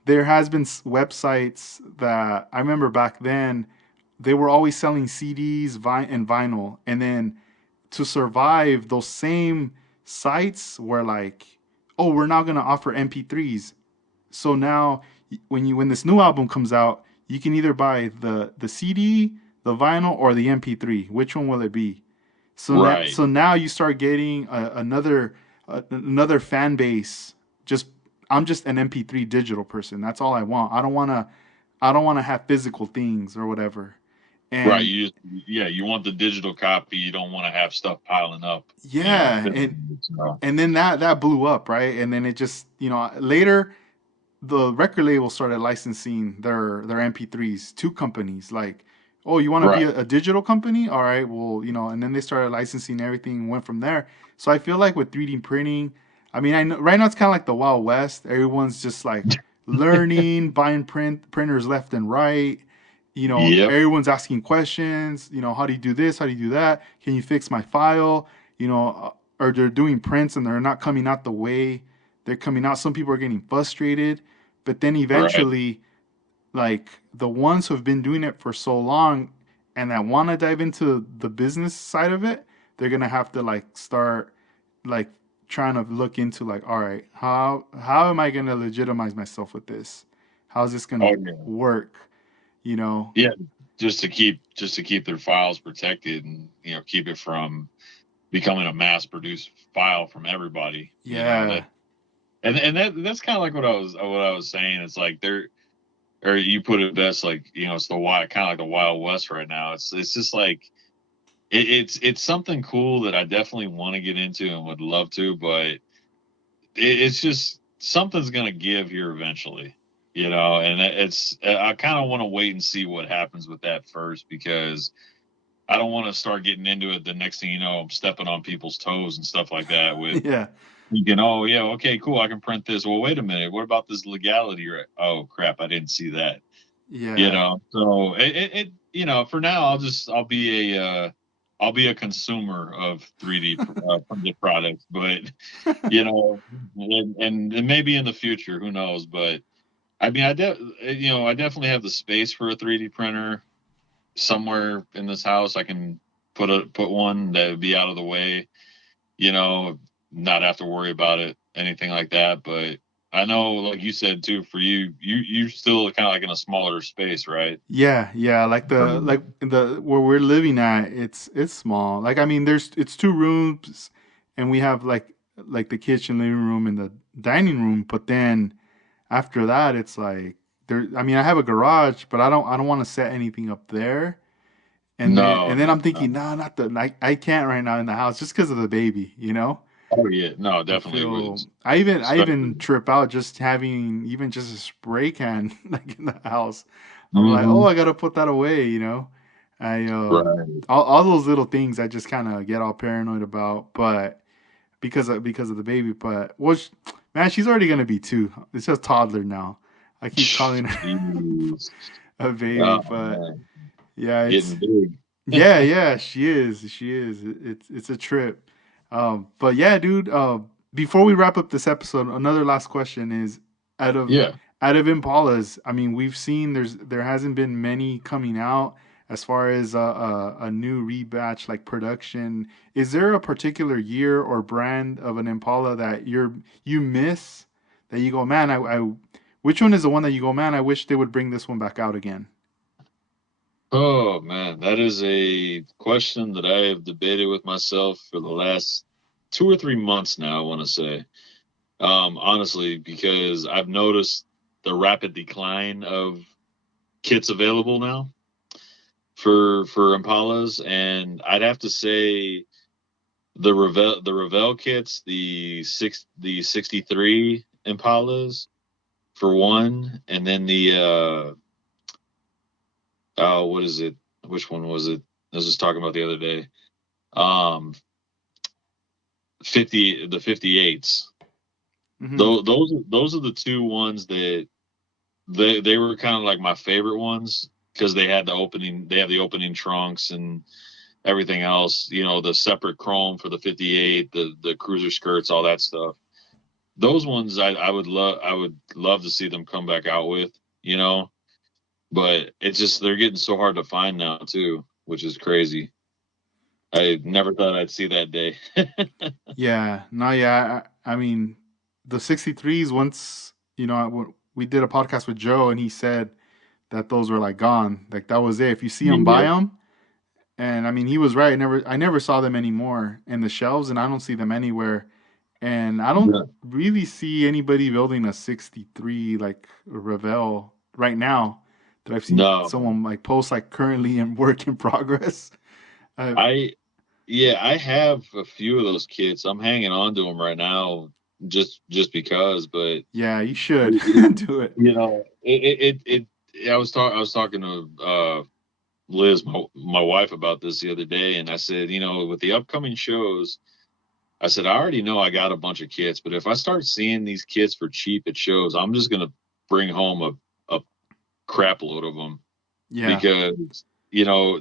there has been websites that I remember back then they were always selling CDs, and vinyl, and then to survive, those same sites were like, oh, we're now gonna offer MP3s. So now, when this new album comes out, you can either buy the CD, the vinyl, or the MP3. Which one will it be? Right. So now you start getting another fan base. Just I'm just an MP3 digital person. That's all I want. I don't wanna have physical things or whatever. Right. And Yeah, you want the digital copy. You don't want to have stuff piling up. yeah, So, and then that blew up, right? And then it just later the record label started licensing their MP3s to companies like, oh, you want to be right. a digital company? All right, well, and then they started licensing everything and went from there. So I feel like with 3D printing, I mean, I know right now it's kind of like the Wild West. Everyone's just like learning, buying printers left and right. Yep. Everyone's asking questions. How do you do this? How do you do that? Can you fix my file? Or they're doing prints and they're not coming out the way they're coming out. Some people are getting frustrated, but then Right. eventually, like the ones who have been doing it for so long and that want to dive into the business side of it, they're gonna have to like start like trying to look into like, all right, how am I gonna legitimize myself with this? How's this gonna Oh yeah. work? You know? Yeah. Just to keep their files protected, and keep it from becoming a mass produced file from everybody. That Yeah, that's kind of like what I was saying. It's like they're, or you put it best, like it's the wild, kind of like the Wild West right now. It's just like it's something cool that I definitely want to get into and would love to, but it's just something's gonna give here eventually, and I kind of want to wait and see what happens with that first, because I don't want to start getting into it. The next thing you know, I'm stepping on people's toes and stuff like that with yeah, thinking, oh yeah, okay, cool, I can print this. Well, wait a minute, what about this legality? Oh crap, I didn't see that. yeah, So for now, I'll be a consumer of 3D printed products, but and maybe in the future, who knows? But I mean, I definitely have the space for a 3D printer somewhere in this house. I can put one that would be out of the way, you know, not have to worry about it, anything like that. But I know, like you said too, for you still kind of like in a smaller space, right? yeah, yeah. Like the where we're living at, it's small. Like I mean, it's two rooms, and we have like the kitchen, living room, and the dining room. But then after that, it's like there. I mean, I have a garage, but I don't want to set anything up there. And then No, and then no, I'm thinking, no. no, not the. I can't right now in the house just because of the baby. Oh yeah, no, I definitely would. feel I even Especially. trip out just having even just a spray can like in the house. I'm like, oh, Hmm. I gotta put that away. I Right. all those little things I just kind of get all paranoid about. But because of the baby. But man, she's already gonna be 2. It's just toddler now. I keep calling her Jeez. a baby, Oh but man, yeah, getting big. yeah, she is. She is. It's a trip. But yeah, dude. Before we wrap up this episode, another last question is out of Yeah. out of Impalas. I mean, we've seen there hasn't been many coming out as far as a new rebatch like production. Is there a particular year or brand of an Impala that you miss that you go, man, I which one is the one that you go, man, I wish they would bring this one back out again? Oh man, that is a question that I have debated with myself for the last 2 or 3 months now, I want to say. Honestly, because I've noticed the rapid decline of kits available now for Impalas, and I'd have to say the Revell kits, the 63 Impalas for one, and then the what is it? Which one was it? I was just talking about the other day. Um, 58s. Hmm. Those are the two ones that they were kind of like my favorite ones because they have the opening trunks and everything else, the separate chrome for the 58, the cruiser skirts, all that stuff. Those ones I would love to see them come back out with, but it's just they're getting so hard to find now too, which is crazy. I never thought I'd see that day. Yeah, no, yeah. I mean, the 63s. Once we did a podcast with Joe, and he said that those were like gone. Like that was it. If you see them, buy Yeah. them. And I mean, he was right. I never saw them anymore in the shelves, and I don't see them anywhere. And I don't Yeah. really see anybody building a 63 like Revell right now that I've seen No, someone like post like currently in work in progress. Uh, I yeah, I have a few of those kits. I'm hanging on to them right now, just because. But yeah, you should it, do it. I was talking to Liz, my wife, about this the other day, and I said, with the upcoming shows, I said I already know I got a bunch of kits, but if I start seeing these kits for cheap at shows, I'm just gonna bring home a crap load of them Yeah. because you know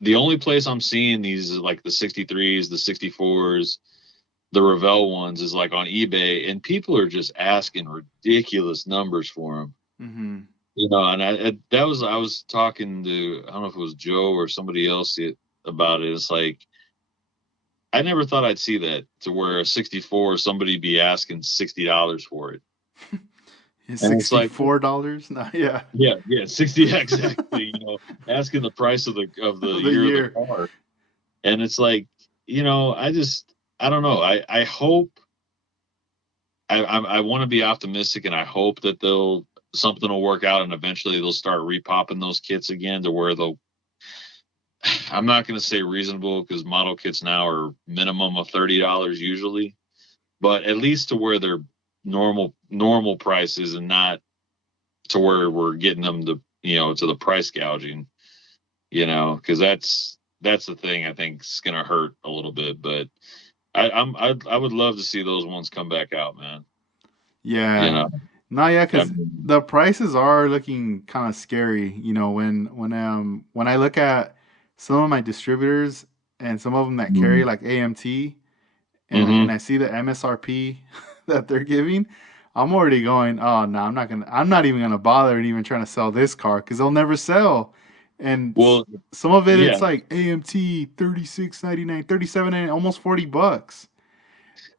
the only place I'm seeing these is like the 63s, the 64s, the Revell ones is like on eBay, and people are just asking ridiculous numbers for them. Hmm. And I was talking to, I don't know if it was Joe or somebody else about it. It's like I never thought I'd see that to where a 64 somebody be asking $60 for it, Is and it's like $64? No, yeah. yeah 60 yeah, exactly. Asking the price of the The year of the year. car, and it's like I don't know. I hope I want to be optimistic, and I hope that something will work out, and eventually they'll start repopping those kits again to where they'll. I'm not going to say reasonable because model kits now are minimum of $30 usually, but at least to where they're normal prices and not to where we're getting them to the price gouging, because that's the thing I think is going to hurt a little bit. But I would love to see those ones come back out, man. You Yeah. know, No, yeah, I because mean, the prices are looking kind of scary. When I look at some of my distributors and some of them that carry like AMT, and mm-hmm. I see the MSRP that they're giving, I'm already going, oh no, I'm not even gonna bother and even trying to sell this car because they'll never sell. And Well, some of it, yeah, it's like AMT 36.99, 37, and almost $40.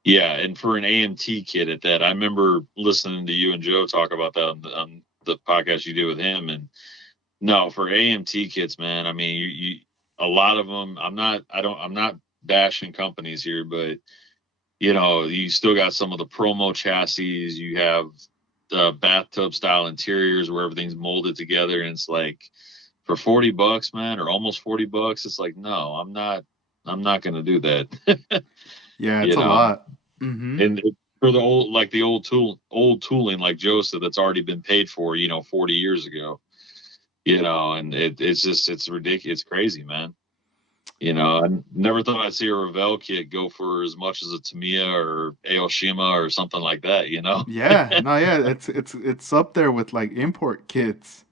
yeah, and for an AMT kit at that, I remember listening to you and Joe talk about that on the podcast you did with him, and no, for AMT kits, man. I mean, a lot of them. I'm not bashing companies here, but you still got some of the promo chassis. You have the bathtub style interiors where everything's molded together, and it's like for $40, man, or almost $40, it's like no, I'm not going to do that. Yeah, it's you a know, lot. Mm-hmm. and for the old tooling, like Joe said, that's already been paid for, 40 years ago. And it's ridiculous. It's crazy, man. I never thought I'd see a Revell kit go for as much as a Tamiya or Aoshima or something like that. Yeah, no, yeah, it's up there with like import kits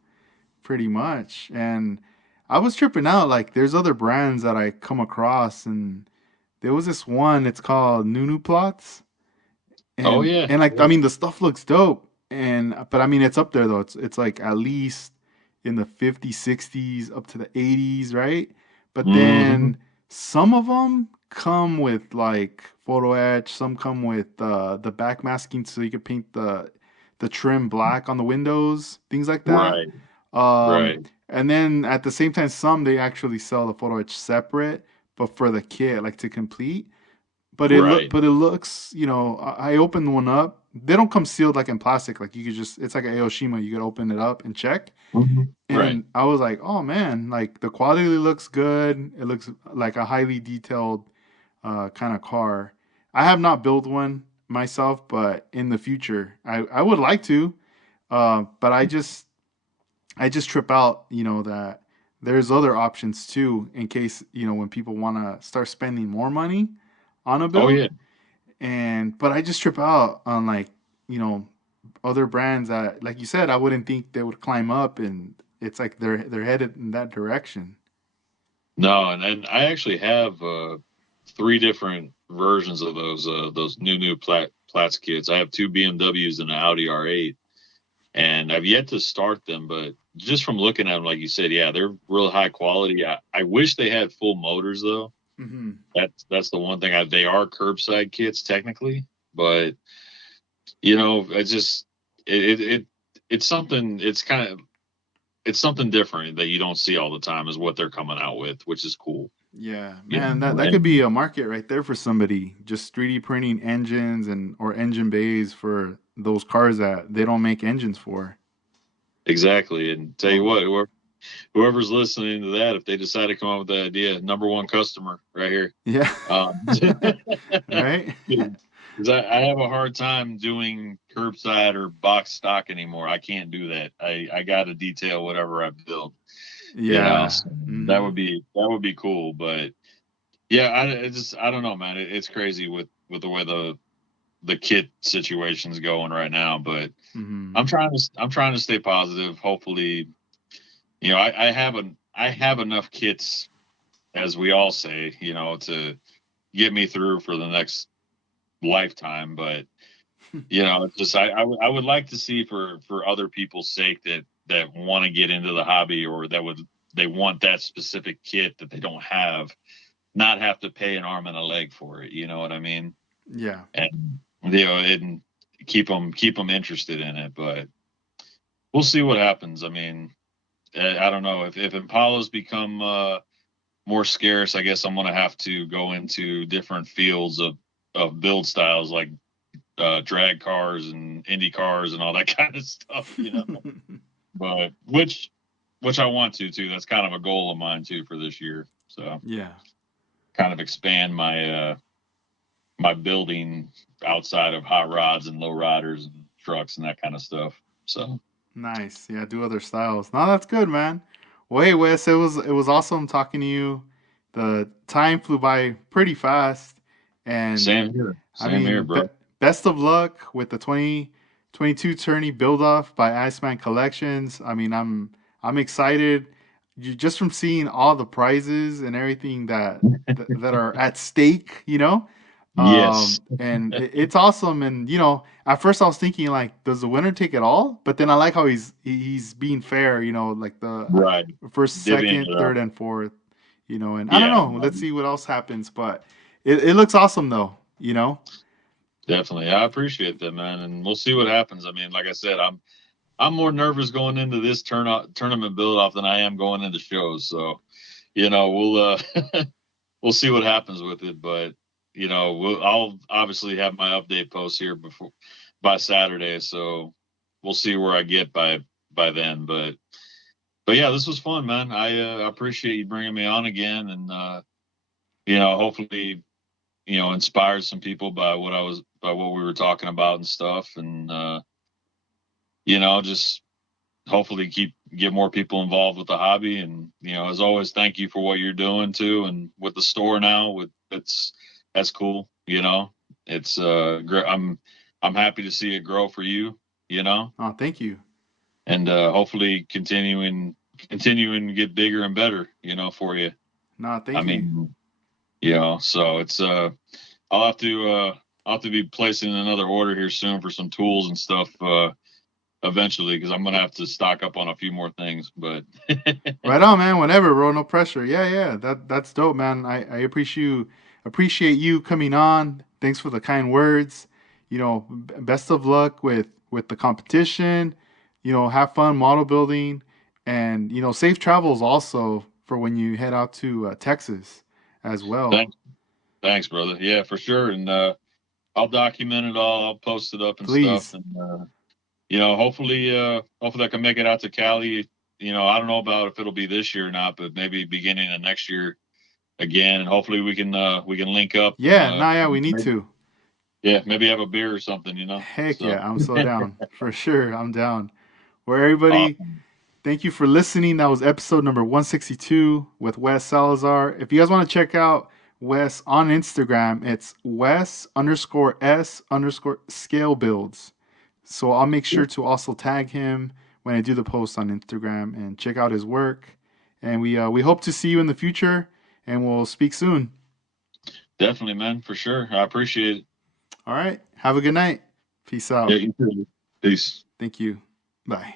pretty much. And I was tripping out. Like, there's other brands that I come across, and there was this one. It's called Nunu Plots, Oh and yeah, like, I yeah. mean, the stuff looks dope. And but I mean, it's up there though. It's like at least in the 50s, 60s, up to the 80s, right? But Hmm. then some of them come with like photo etch. Some come with the back masking, so you can paint the trim black on the windows, things like that. Right, Um, right, and then at the same time, some they actually sell the photo etch separate, but for the kit, like to complete. right. But it looks, I opened one up. They don't come sealed like in plastic. Like you could just, it's like a Aoshima. You could open it up and check. Right. And I was like, oh man, like the quality looks good. It looks like a highly detailed kind of car. I have not built one myself, but in the future, I would like to. But I just trip out, that there's other options too in case, when people want to start spending more money on a Oh build. yeah. But I just trip out on like, you know, other brands that, like you said, I wouldn't think they would climb up, and it's like they're headed in that direction. No, and I actually have three different versions of those new Platts kits. I have two BMWs and an Audi R8, and I've yet to start them. But just from looking at them, like you said, yeah, they're real high quality. I wish they had full motors though. Hmm. That's the one thing. They are curbside kits technically, but it's just it it's something. It's something different that you don't see all the time is what they're coming out with, which is cool. Yeah, You man, that know, that could be and a market right there for somebody. Just 3D printing engines and or engine bays for those cars that they don't make engines for. exactly. And tell you Oh, what, whoever's listening to that, if they decide to come up with the idea, number one customer right here. yeah. Um, Right? because I have a hard time doing curbside or box stock anymore. I can't do that. I got to detail whatever I build. Yeah. So Hmm. that would be cool. But yeah, I don't know, man. It's crazy with the way the kit situation's going right now. But Hmm. I'm trying to stay positive. Hopefully, I have enough kits, as we all say, to get me through for the next lifetime. But it's just I would like to see for other people's sake that want to get into the hobby, or they want that specific kit that they don't have, not have to pay an arm and a leg for it. You know what I mean? Yeah. And and keep them interested in it. But we'll see what happens. I mean, I don't know if Impalas become more scarce. I guess I'm gonna have to go into different fields of build styles like drag cars and Indy cars and all that kind of stuff. But which I want to too. That's kind of a goal of mine too for this year. So Yeah. kind of expand my building outside of hot rods and low riders and trucks and that kind of stuff. So Nice. Yeah, do other styles. No, that's good, man. Well, hey, Wes, it was awesome talking to you. The time flew by pretty fast, and same here. I Same here, mean, bro. best of luck with the 2022 Tourney Buildoff by Iceman Collections. I mean, I'm excited just from seeing all the prizes and everything that are at stake. Yes. And it's awesome. And at first I was thinking like, does the winner take it all? But then I like how he's being fair. Like the Right. first, Divvying second, it up. third, and fourth. And I don't Yeah. know. Let's see what else happens. But it looks awesome though. Definitely. I appreciate that, man. And we'll see what happens. I mean, like I said, I'm more nervous going into this tournament build off than I am going into shows. So, we'll we'll see what happens with it. But I'll obviously have my update post here before by Saturday. So we'll see where I get by then. But yeah, this was fun, man. I appreciate you bringing me on again, and hopefully inspired some people by what we were talking about and stuff, and just hopefully get more people involved with the hobby. And as always, thank you for what you're doing too, and with the store now. That's cool. It's great. I'm happy to see it grow for you. Oh, thank you. And hopefully continuing to get bigger and better. For you. No, I thank you. mean, so it's I'll have to be placing another order here soon for some tools and stuff eventually, because I'm gonna have to stock up on a few more things. But Right on, man. Whenever, bro. No pressure. Yeah, yeah. That's dope, man. I appreciate you coming on. Thanks for the kind words. Best of luck with the competition. Have fun model building, and safe travels also for when you head out to Texas as well. thanks, thanks, brother. Yeah, for sure. And I'll document it all. I'll post it up and stuff. Please. And hopefully I can make it out to Cali. I don't know about if it'll be this year or not, but maybe beginning of next year again. And hopefully we can link up and Yeah. Nah. Yeah. We need maybe, to. yeah, maybe have a beer or something. Heck So yeah. I'm so down for sure. I'm down. Well, everybody. awesome. Thank you for listening. That was episode number 162 with Wes Salazar. If you guys want to check out Wes on Instagram, it's Wes_S_scale builds. So I'll make sure to also tag him when I do the post on Instagram and check out his work. And we hope to see you in the future, and we'll speak soon. Definitely, man, for sure. I appreciate it. All right. Have a good night. Peace Yeah, out. you too. Peace. Thank you. Bye.